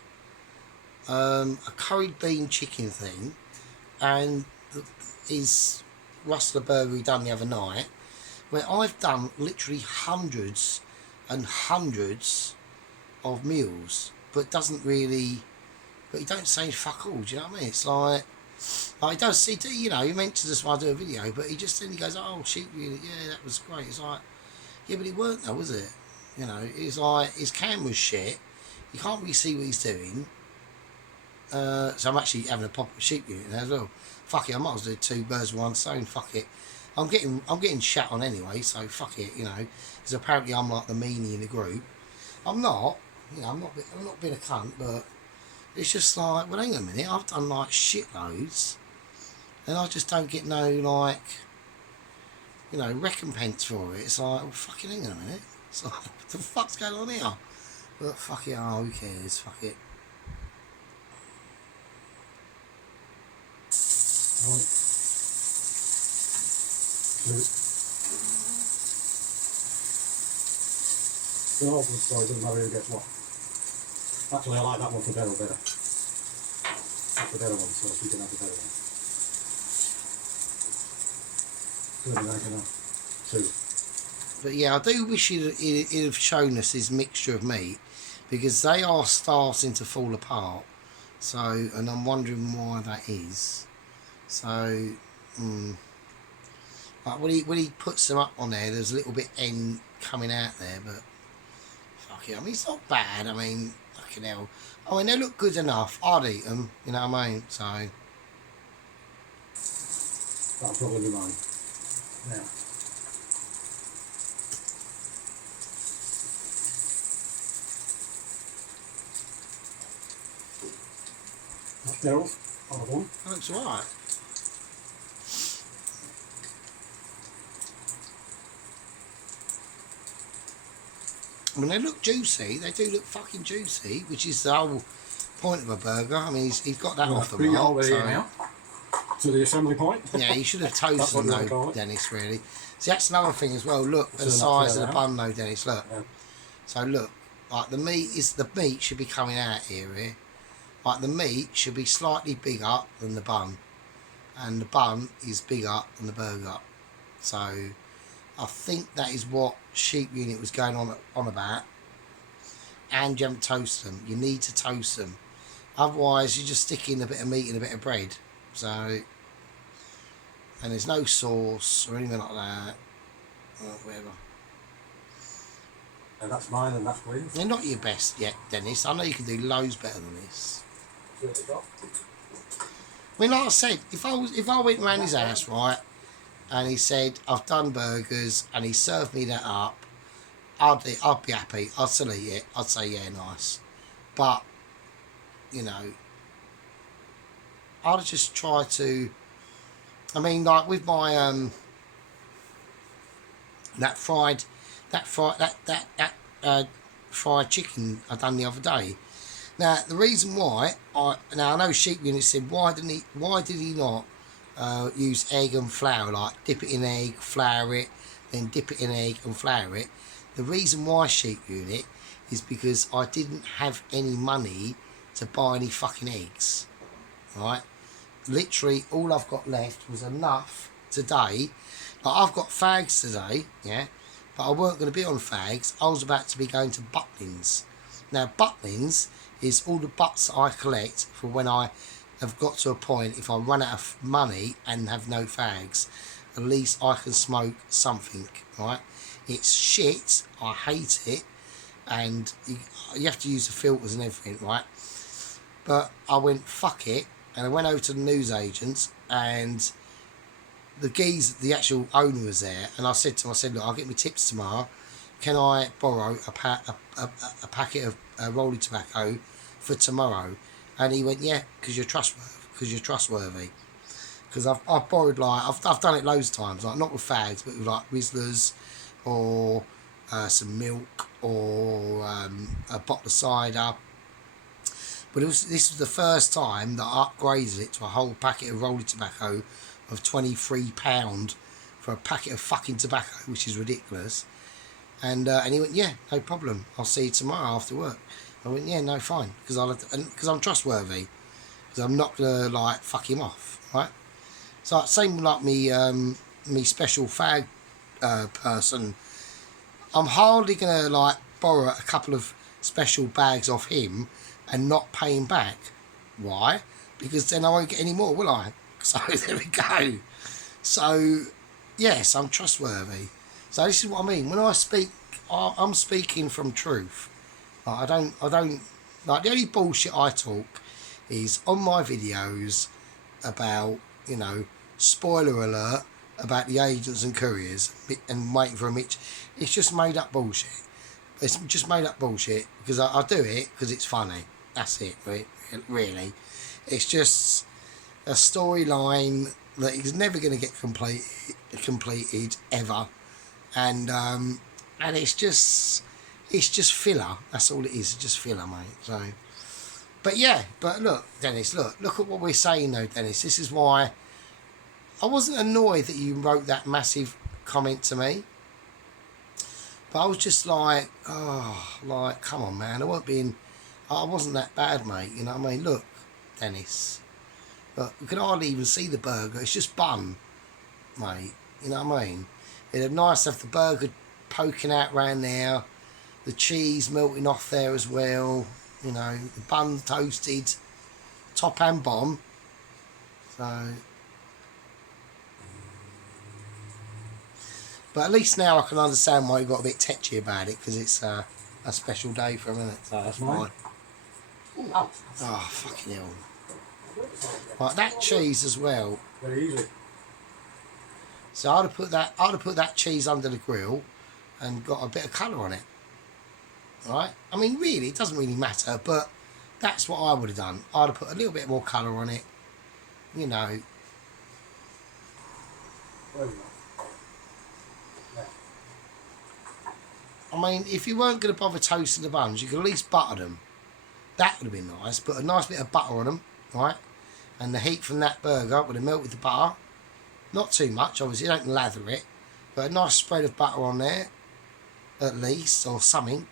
a curried bean chicken thing, and his Rustler burger he done the other night, where I've done literally hundreds and hundreds of meals, but doesn't really, but he don't say fuck all. Do you know what I mean? It's like he does. You know, he mentions us when I do a video, but he goes, "Oh, Sheep Unit, yeah, that was great." It's like, yeah, but it weren't though, was it? You know, it's like his camera's shit. You can't really see what he's doing. So I'm actually having a pop at Sheep Unit now as well. Fuck it, I might as well do 2 birds with 1 stone. Fuck it. I'm getting shat on anyway, so fuck it. You know, because apparently I'm like the meanie in the group. I'm not. You know, I'm not being a cunt, but it's just like, well, hang on a minute. I've done like shitloads, and I just don't get no like, you know, recompense for it. It's like, well, fucking hang on a minute. It's like, what the fuck's going on here? But fuck it, oh, who cares? Fuck it. Right. The awful story doesn't matter who gets what. Actually, I like that one for Beryl better. That's the better one, so she can have the better one. Good, I can have 2. But yeah, I do wish he'd have shown us his mixture of meat, because they are starting to fall apart. So, and I'm wondering why that is. So, like when he puts them up on there, there's a little bit end coming out there, but fuck it. I mean, it's not bad. I mean, fucking hell. I mean, they look good enough. I'd eat them. You know what I mean? So that'll probably be mine. Now. That's Beryl's on the one. that looks alright. I mean, they look juicy. They do look fucking juicy, which is the whole point of a burger. I mean, he's got that off the bring it mark. over here now to the assembly point. Yeah, he should have toasted them though, Dennis, really. See, that's another thing as well. Look, the size of the bun though, Dennis, look. Yeah. So look, like the meat should be coming out here. Like the meat should be slightly bigger than the bun. and the bun is bigger than the burger. So I think that is what Sheep Unit was going on about. And you haven't toasted them. You need to toast them. Otherwise, you're just sticking a bit of meat and a bit of bread. So, and there's no sauce or anything like that. Or whatever. And that's mine and that's Glenn's. They're not your best yet, Dennis. I know you can do loads better than this. See what they got? I mean, like I said, if I went round his house, right, and he said, I've done burgers, and he served me that up, I'd be happy. I'd still eat it. I'd say, yeah, nice. But, you know, I'd just try to, I mean, like with my, fried chicken I done the other day. Now the reason why I know Sheep Unit said why did he not use egg and flour, like dip it in egg, flour it, then dip it in egg and flour it. The reason why, Sheep Unit, is because I didn't have any money to buy any fucking eggs. Right? Literally all I've got left was enough today. Like I've got fags today, yeah, but I weren't going to be on fags. I was about to be going to Butlins. Now Butlins is all the butts that I collect for when I have got to a point, if I run out of money and have no fags, at least I can smoke something, right? It's shit, I hate it, and you have to use the filters and everything, right? But I went, fuck it, and I went over to the newsagents, and the actual owner was there, and I said to him, look, I'll get my tips tomorrow. Can I borrow a packet of rolling tobacco for tomorrow? And he went, yeah, because you're trustworthy. Because I've borrowed, like, I've done it loads of times, like not with fags, but with like Rizzlers or some milk or a bottle of cider. But this was the first time that I upgraded it to a whole packet of rolling tobacco of £23 for a packet of fucking tobacco, which is ridiculous. And he went, yeah, no problem. I'll see you tomorrow after work. I went, yeah, no, fine, because I'm trustworthy, because I'm not gonna like fuck him off, right? So same like me special fag person. I'm hardly gonna like borrow a couple of special bags off him and not pay him back. Why? Because then I won't get any more, will I? So there we go. So yes, I'm trustworthy. So this is what I mean when I speak. I'm speaking from truth. Like, I don't like the only bullshit I talk is on my videos about, you know, spoiler alert about the agents and couriers and waiting for a Mitch. It's just made up bullshit. It's just made up bullshit because I do it because it's funny. That's it, really. It's just a storyline that is never going to get completed ever, and it's just filler. That's all it is. It's just filler, mate. So, but look, Dennis, look at what we're saying though, Dennis. This is why I wasn't annoyed that you wrote that massive comment to me, but I was just like, oh, like, come on, man. I wasn't that bad, mate. You know what I mean? Look, Dennis. Look, you can hardly even see the burger. It's just bun, mate. You know what I mean? It'd be nice to have the burger poking out round there, the cheese melting off there as well. You know, the bun toasted, top and bottom. So, but at least now I can understand why you got a bit tetchy about it, because it's a special day for a minute. So that's fine. Oh, fucking hell. Like that cheese as well. Very easy. So I'd have put that cheese under the grill and got a bit of colour on it. Right? I mean, really, it doesn't really matter, but that's what I would have done. I'd have put a little bit more colour on it. You know. I mean, if you weren't going to bother toasting the buns, you could at least butter them. That would have been nice. Put a nice bit of butter on them, right? And the heat from that burger would have melted the butter. Not too much, obviously, you don't lather it. But a nice spread of butter on there, at least, or something.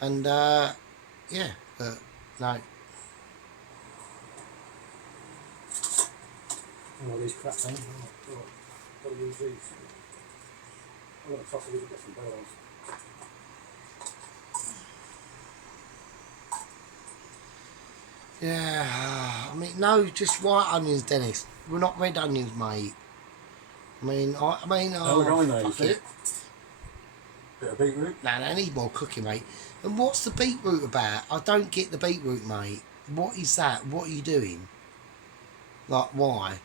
And, yeah, but no. All these crap things. Got to use these. I'm going to toss a little bit from barrels. Yeah, I mean, no, just white onions, Dennis. We're not red onions, mate. I mean, How we're going there, you fuck see? it. Bit of beetroot. Nah, they need more cooking, mate. And what's the beetroot about? I don't get the beetroot, mate. What is that? What are you doing? Like, why?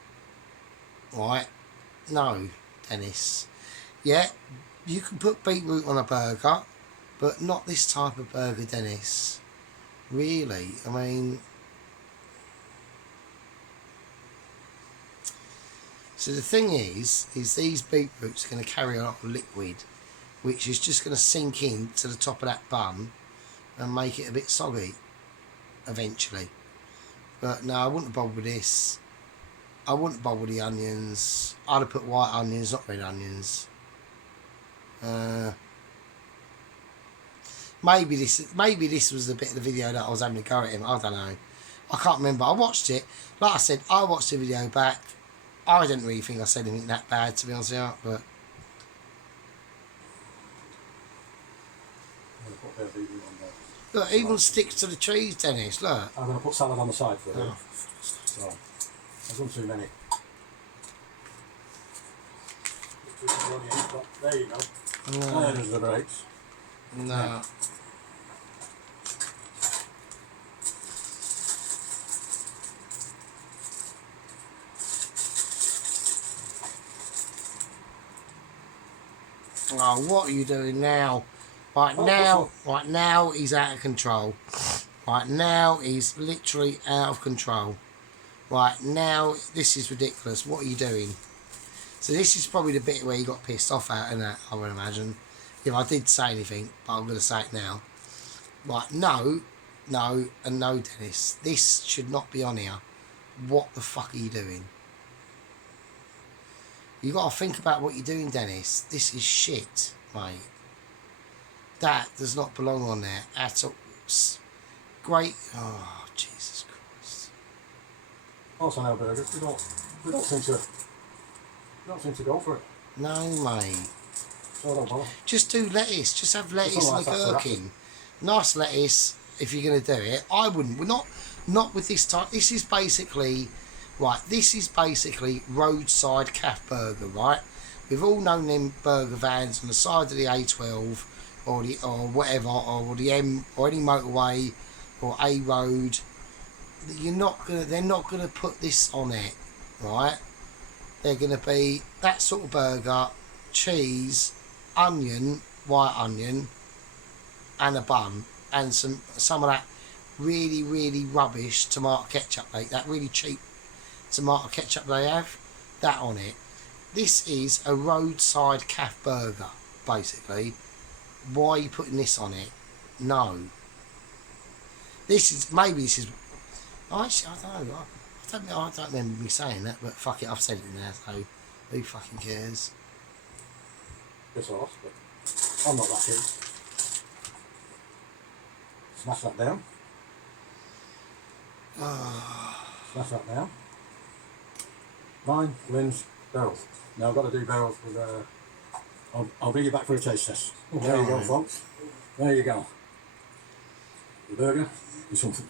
Right? No, Dennis. Yeah, you can put beetroot on a burger, but not this type of burger, Dennis. Really? I mean... So the thing is these beetroots are going to carry a lot of liquid, which is just going to sink in to the top of that bun and make it a bit soggy, eventually. But no, I wouldn't bother with this. I wouldn't bother with the onions. I'd have put white onions, not red onions. Maybe this was the bit of the video that I was having a go at him. I don't know. I can't remember. I watched it. Like I said, I watched the video back. I didn't really think I said anything that bad, to be honest with you, but... I'm going to put a bit of beetroot on there. Look, even sticks to the trees, Dennis, look. I'm going to put salad on the side for you. Oh. So, I've done too many. There you go. No. There's the breaks. No. Yeah. Oh, what are you doing now? Right now he's out of control. Right now he's literally out of control. Right now, this is ridiculous. What are you doing? So this is probably the bit where you got pissed off at, isn't it? I would imagine. If I did say anything, but I'm going to say it now. Right, no, and no, Dennis. This should not be on here. What the fuck are you doing? You got to think about what you're doing, Dennis. This is shit, mate. That does not belong on there at all. It's great. Oh, Jesus Christ. Also now burgers, we don't seem to go for it. No, mate. So I don't bother. Just do lettuce. Just have lettuce and like a that, gherkin. Nice lettuce, if you're going to do it. I wouldn't. We're not with this type. This is basically... Right, this is basically roadside calf burger, right? We've all known them burger vans on the side of the A12 or whatever, or the M, or any motorway or A road. They're not gonna put this on it, right? They're gonna be that sort of burger, cheese, onion, white onion, and a bun, and some of that really, really rubbish tomato ketchup, like that really cheap tomato ketchup they have, that on it. This is a roadside calf burger, basically. Why are you putting this on it? No. Maybe this is... Actually, I don't know. I don't remember me saying that, but fuck it, I've said it now, so who fucking cares? Piss off, but I'm not that keen. Smash that down. Smash that down. 9, Lynn's, barrels. Now I've got to do barrels with I'll bring you back for a taste test. There you go, folks. There you go. The burger is something.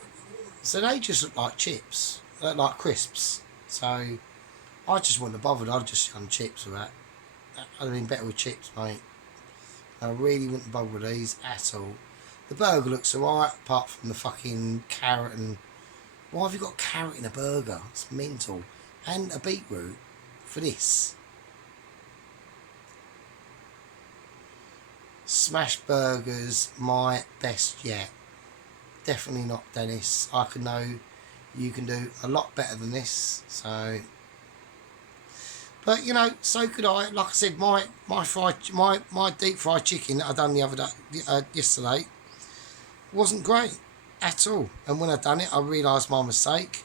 So they just look like chips. They look like crisps. So I just wouldn't have bothered. I'd just done chips with that. I'd have been better with chips, mate. I really wouldn't bother with these at all. The burger looks alright, apart from the fucking carrot and... Why have you got carrot in a burger? It's mental. And a beetroot for this. Smash burgers, my best yet. Definitely not, Dennis. I can know you can do a lot better than this. So, but you know, so could I. Like I said, my deep fried chicken that I done the other day, yesterday, wasn't great at all. And when I done it, I realised my mistake.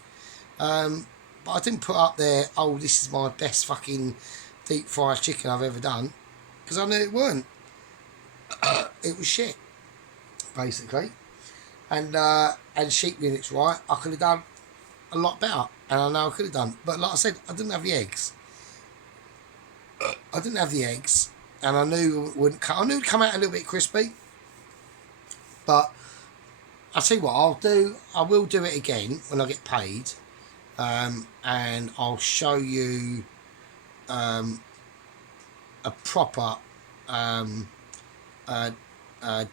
But I didn't put up there, oh, this is my best fucking deep fried chicken I've ever done, because I knew it weren't. It was shit, basically. And sheep units, right? I could have done a lot better, and I know I could have done. But like I said, I didn't have the eggs. And I knew it wouldn't. I knew it'd come out a little bit crispy. But I'll tell you what I'll do. I will do it again when I get paid, and I'll show you a proper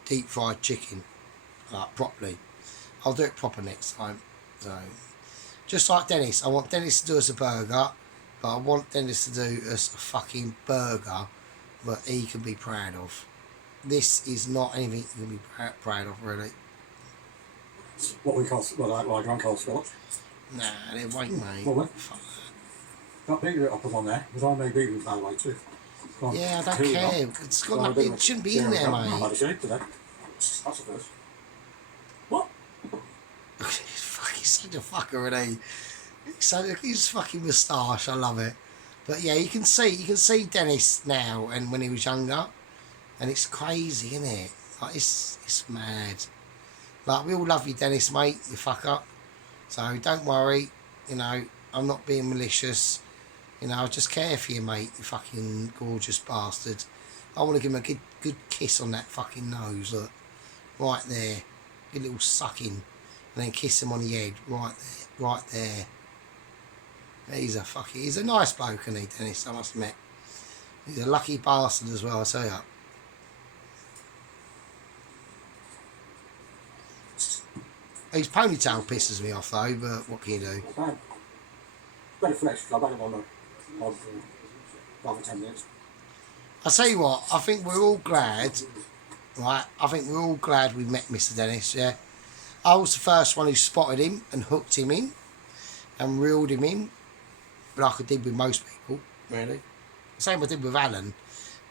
deep fried chicken, like properly. I'll do it proper next time. So, just like Dennis, I want Dennis to do us a burger, but I want Dennis to do us a fucking burger that he can be proud of. This is not anything you can be proud of, really. What we call, what I grand call Scotch. Nah, they won't, mate. Well, that beetroot up was on there. It was all made beetroot, by the way, too. Yeah, I don't care. It's got nothing. It shouldn't be in there, mate. I've had a shake today. That's the first. What? He's such a fucker, isn't he? His fucking moustache, I love it. But yeah, you can see Dennis now and when he was younger, and it's crazy, isn't it? Like it's mad. Like, we all love you, Dennis, mate, you fucker. So don't worry, you know, I'm not being malicious. You know, I just care for you, mate, you fucking gorgeous bastard. I want to give him a good kiss on that fucking nose, look. Right there. Good little sucking. And then kiss him on the head, right there. He's a nice bloke, isn't he, Dennis, I must admit. He's a lucky bastard as well, I tell you. His ponytail pisses me off though, but what can you do? Very fresh, I've had it on over 10 minutes. I tell you what, I think we're all glad, right? I think we're all glad we met Mr. Dennis, yeah? I was the first one who spotted him and hooked him in and reeled him in, like I did with most people, really. Same I did with Alan.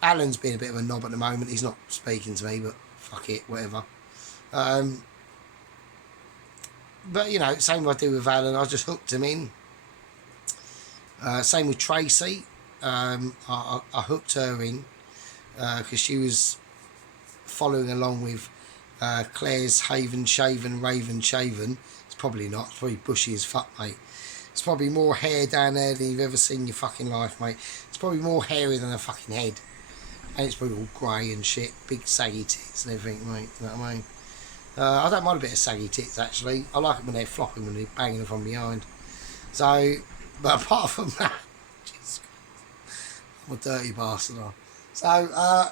Alan's been a bit of a knob at the moment. He's not speaking to me, but fuck it, whatever. But, you know, same I do with Alan. I just hooked him in. Same with Tracy. I hooked her in because she was following along with Claire's Haven Shaven, Raven Shaven. It's probably not. It's probably bushy as fuck, mate. It's probably more hair down there than you've ever seen in your fucking life, mate. It's probably more hairy than a fucking head. And it's probably all grey and shit. Big saggy tits and everything, mate. You know what I mean? I don't mind a bit of saggy tits, actually. I like it when they're flopping, when they're banging them from behind. So, but apart from that, Jesus, I'm a dirty bastard. So,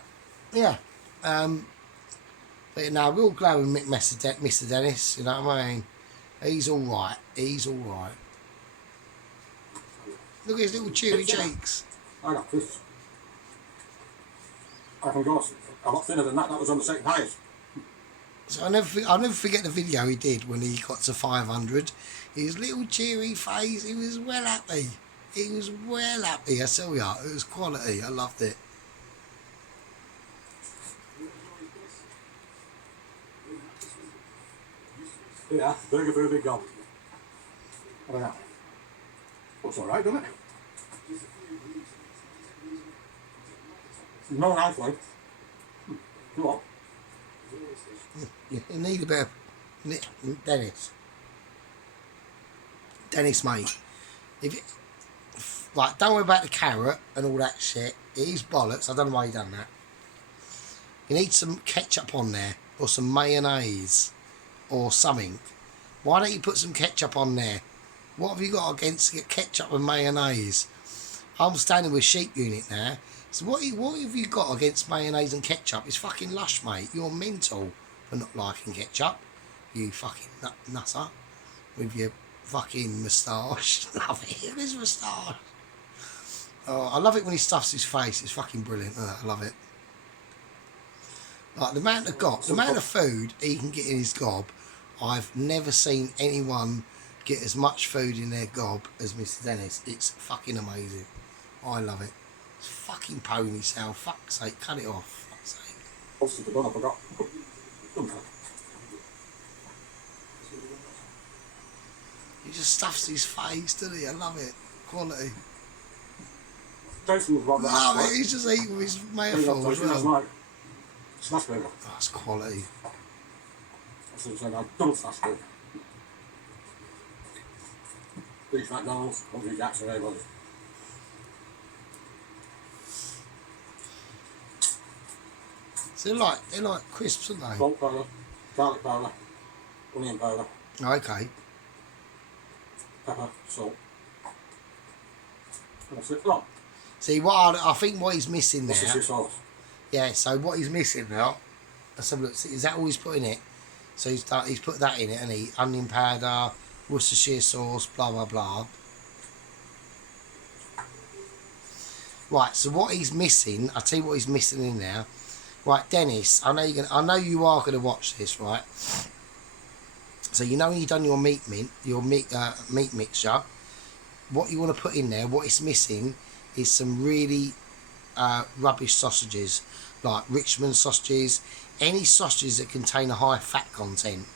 yeah. But no, we're all glad we met Mr. Dennis, you know what I mean? He's alright. He's alright. Look at his little cheery cheeks. I got this. I can go a lot thinner than that. That was on the second highest. So I'll never forget the video he did when he got to 500. His little cheery face, he was well happy. He was well happy, I tell you. It was quality, I loved it. Yeah, burger for a big gob. I don't know. Looks alright, doesn't it? No nice one. You what? You need a bit of Dennis, mate. Right, don't worry about the carrot and all that shit. It is bollocks. I don't know why you done that. You need some ketchup on there, or some mayonnaise, or something. Why don't you put some ketchup on there? What have you got against ketchup and mayonnaise? I'm standing with Sheep Unit now. So what have you got against mayonnaise and ketchup? It's fucking lush, mate. You're mental for not liking ketchup. You fucking nutter. With your fucking moustache. Love it. His moustache. Oh, I love it when he stuffs his face. It's fucking brilliant. I love it. Like the amount of food he can get in his gob, I've never seen anyone get as much food in their gob as Mr. Dennis. It's fucking amazing. I love it. It's fucking ponytail. Fuck's sake, cut it off. Fuck's sake. Most of the gun, I forgot. He just stuffs his face, doesn't he? I love it. Quality. Jason was one that Love it. He's just eating with his mouthful as well. Smash burger. That's quality. That's what I'm saying. I don't smash burger. Beef McDonald's, Hungry Jack's and everybody. So they're like crisps, aren't they? Salt powder, garlic powder, onion powder, Okay. pepper, salt. That's it. Oh, See, I think what he's missing there. Worcestershire sauce. Yeah. So what he's missing now. Let's have a look. See, is that all he's put in it? So he's put that in it, and he onion powder, Worcestershire sauce, blah blah blah. Right. So what he's missing, I'll tell you what he's missing in there. Right, Dennis. I know you are gonna watch this, right? So you know when you've done your meat mixture, what you want to put in there, what it's missing, is some really rubbish sausages, like Richmond sausages, any sausages that contain a high fat content.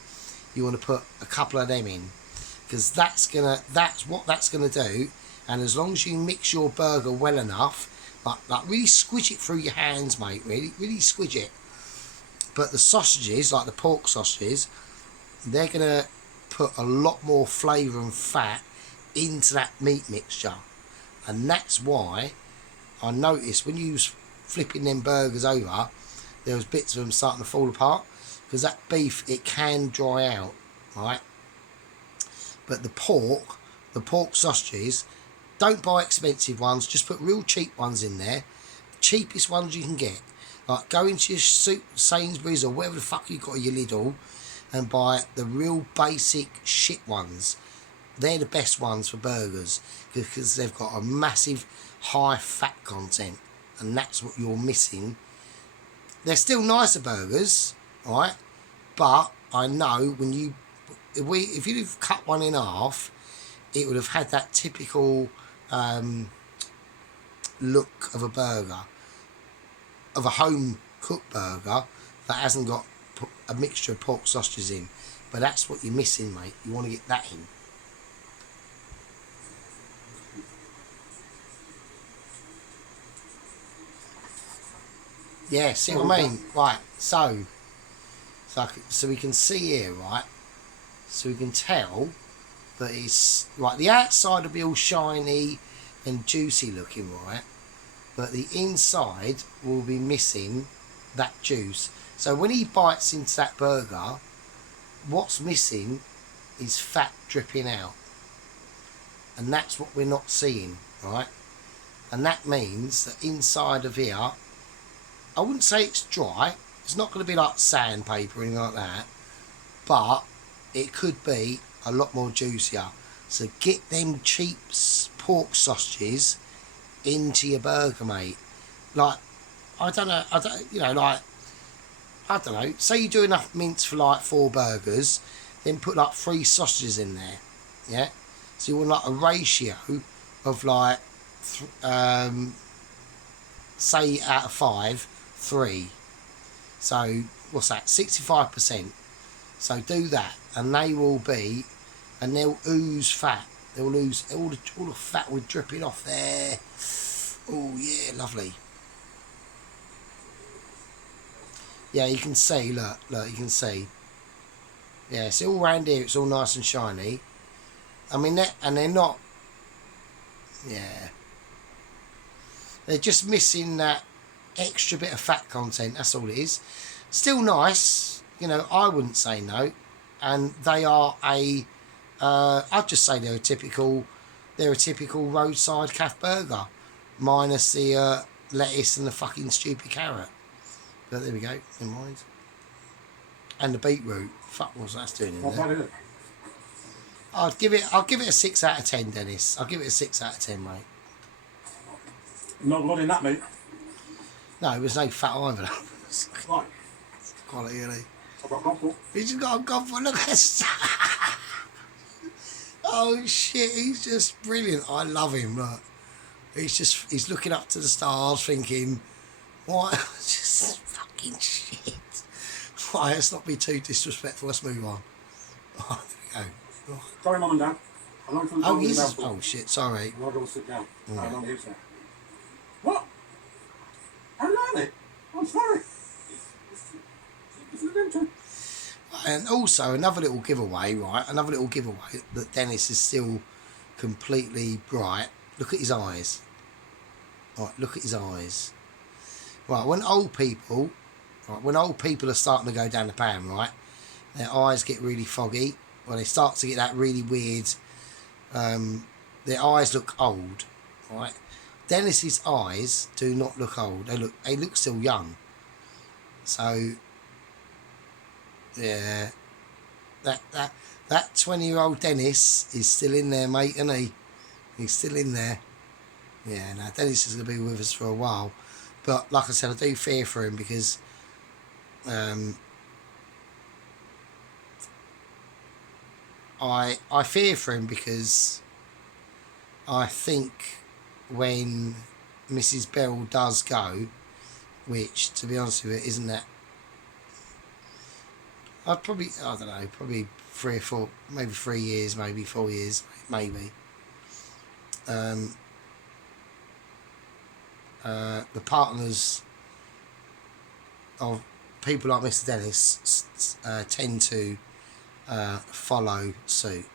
You want to put a couple of them in, because that's what that's gonna do. And as long as you mix your burger well enough, like really squidge it through your hands, mate, really squidge it. But the sausages, like the pork sausages, they're gonna put a lot more flavour and fat into that meat mixture, and that's why I noticed when you was flipping them burgers over, there was bits of them starting to fall apart, because that beef, it can dry out, right? But the pork sausages, don't buy expensive ones, just put real cheap ones in there, cheapest ones you can get. Like go into your Sainsbury's or wherever the fuck you got your Lidl, and buy the real basic shit ones. They're the best ones for burgers, because they've got a massive high fat content, and that's what you're missing. They're still nicer burgers, right? But I know if you'd have cut one in half, it would have had that typical look of a burger, of a home cooked burger that hasn't got a mixture of pork sausages in. But that's what you're missing, mate. You want to get that in. Yeah, see what I mean? Right, so we can see here, right? So we can tell that it's right. The outside will be all shiny and juicy looking, right? But the inside will be missing that juice. So when he bites into that burger, what's missing is fat dripping out, and that's what we're not seeing, right? And that means that inside of here, I wouldn't say it's dry. It's not going to be like sandpaper or anything like that, but it could be a lot more juicier. So get them cheap pork sausages into your burger, mate. Like, I don't know, say you do enough mince for like 4 burgers, then put like 3 sausages in there, yeah? So you want like a ratio of like, say out of 5, 3. So, what's that, 65%. So do that, and they'll ooze fat. They'll lose all the fat will dripping off there. Oh yeah, lovely. Yeah, you can see, look, you can see. Yeah, it's all round here, it's all nice and shiny. I mean, they're not, yeah. They're just missing that extra bit of fat content, that's all it is. Still nice, I wouldn't say no. And they are I'd just say they're a typical roadside calf burger, minus the lettuce and the fucking stupid carrot. But there we go, never mind. And the beetroot. Fuck, what's that doing in there? I'll give it a 6 out of 10, Dennis. I'll give it a 6 out of 10, mate. No blood in that, mate. No, there's no fat either. Right. Quality, really. I've got gobble. He's just got a gobble. Look at that. Oh shit, he's just brilliant. I love him. Look, he's looking up to the stars, thinking, "What? Just fucking shit." Right, let's not be too disrespectful. Let's move on. Oh, there we go. Sorry, Mum and Dad. I'm not from the Oh shit, sorry. I'll go sit down. I don't use that. What? Hello, I'm sorry. And also another little giveaway, right? Another little giveaway that Dennis is still completely bright. Look at his eyes. Right, look at his eyes. Right, when old people are starting to go down the pan, right, their eyes get really foggy. When they start to get that really weird, their eyes look old, right? Dennis's eyes do not look old. They look still young. So, yeah, that 20-year-old Dennis is still in there, mate, isn't he? He's still in there. Yeah, now Dennis is going to be with us for a while. But like I said, I do fear for him because I fear for him because I think when Mrs. Bell does go, which to be honest with you isn't that, I don't know, probably 3 or 4, maybe 3 years, maybe 4 years, maybe. The partners of people like Mr. Dennis tend to follow suit.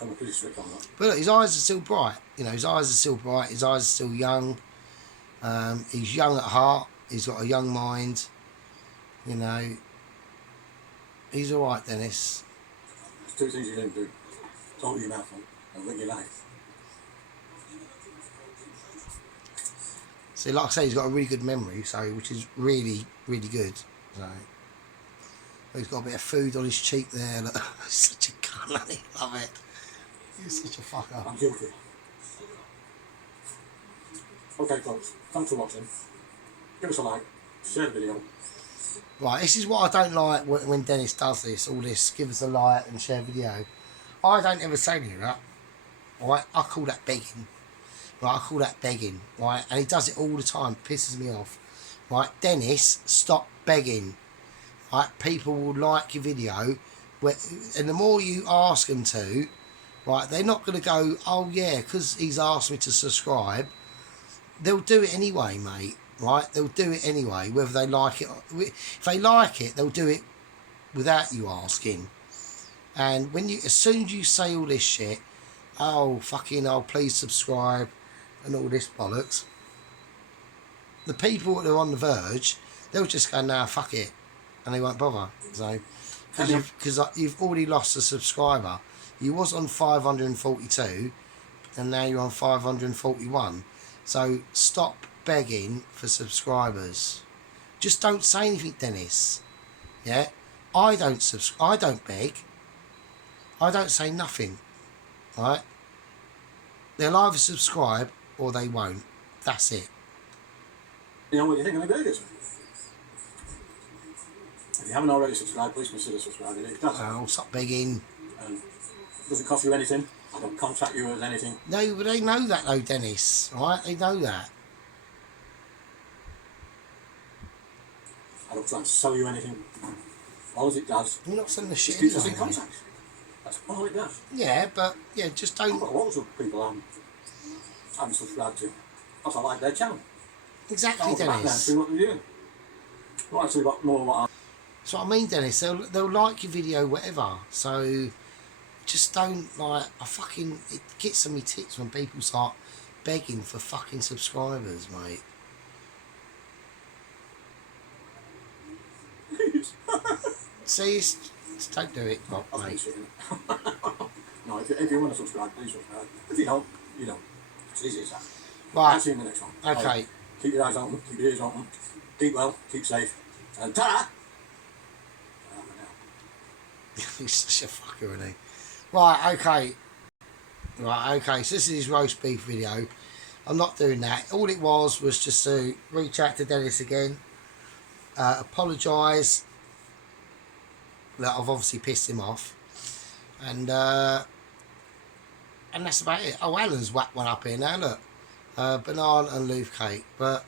I'm pretty strict on that. But look, his eyes are still bright. You know, his eyes are still bright. His eyes are still young. He's young at heart. He's got a young mind. You know, he's all right, Dennis. There's 2 things you didn't do. Talk your mouth on and lick your knife. See, like I say, he's got a really good memory, so which is really, really good. So he's got a bit of food on his cheek there. Look, he's such a cunt, I love it. He's such a fucker. I'm guilty. Okay, folks, thanks for watching. Give us a like, share the video. Right, this is what I don't like when Dennis does this, all this, give us a like and share video. I don't ever say any of that. Right, I call that begging. Right, I call that begging. Right, and he does it all the time, pisses me off. Right, Dennis, stop begging. Right, people will like your video, and the more you ask them to, right, they're not going to go, oh yeah, because he's asked me to subscribe. They'll do it anyway, mate. Right, they'll do it anyway, whether they like it. If they like it, they'll do it without you asking. And as soon as you say all this shit, oh fucking, oh please subscribe, and all this bollocks, the people that are on the verge, they'll just go, nah, fuck it, and they won't bother. So, because you've already lost a subscriber. You was on 542, and now you're on 541. So stop begging for subscribers. Just don't say anything, Dennis. Yeah, I don't beg. I don't say nothing. Right? They'll either subscribe or they won't. That's it. You know what you think of the videos? If you haven't already subscribed, please consider subscribing. If that's Stop begging. It doesn't cost you anything. I don't contact you as anything. No, but they know that though, Dennis. Right? They know that. I don't try and sell you anything. All it does, You're not selling the shit keeps us in anyway, mate. contact. That's all it does. Yeah, but yeah, just I've don't. got loads of people I'm subscribed to. Because I like their channel. Exactly, I'll go back there and Dennis. see what they're doing. Well, actually, got more what That's what I mean, Dennis. They'll like your video, whatever. So just don't it gets on me tits when people start begging for fucking subscribers, mate. See, don't do it, mate. No, if you want to subscribe, please subscribe. If you don't, you don't. It's easy as that. Right. I'll see you in the next one. Okay. Keep your eyes open, keep your ears open, keep well, keep safe, and ta-da! He's such a fucker, isn't he? Right, okay. So this is his roast beef video. I'm not doing that. All it was just to reach out to Dennis again, apologise that I've obviously pissed him off, and that's about it. Oh, Alan's whacked one up here now, look. Banana and loaf cake, but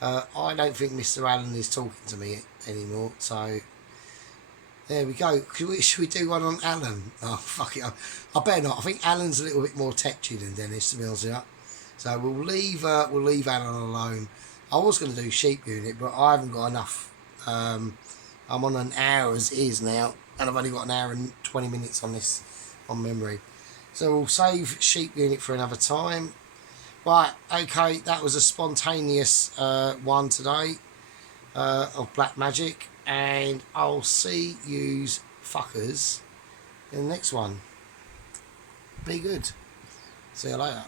I don't think Mr. Allen is talking to me anymore, so there we go. Should we do one on Alan? Oh, fuck it. I better not. I think Alan's a little bit more tetchy than Dennis, to be honest with you. So we'll leave Alan alone. I was going to do sheep unit, but I haven't got enough. I I'm on an hour as it is now, and I've only got an hour and 20 minutes on this on memory. So we'll save sheep unit for another time. Right, okay, that was a spontaneous one today of Black Magic, and I'll see yous fuckers in the next one. Be good. See you later.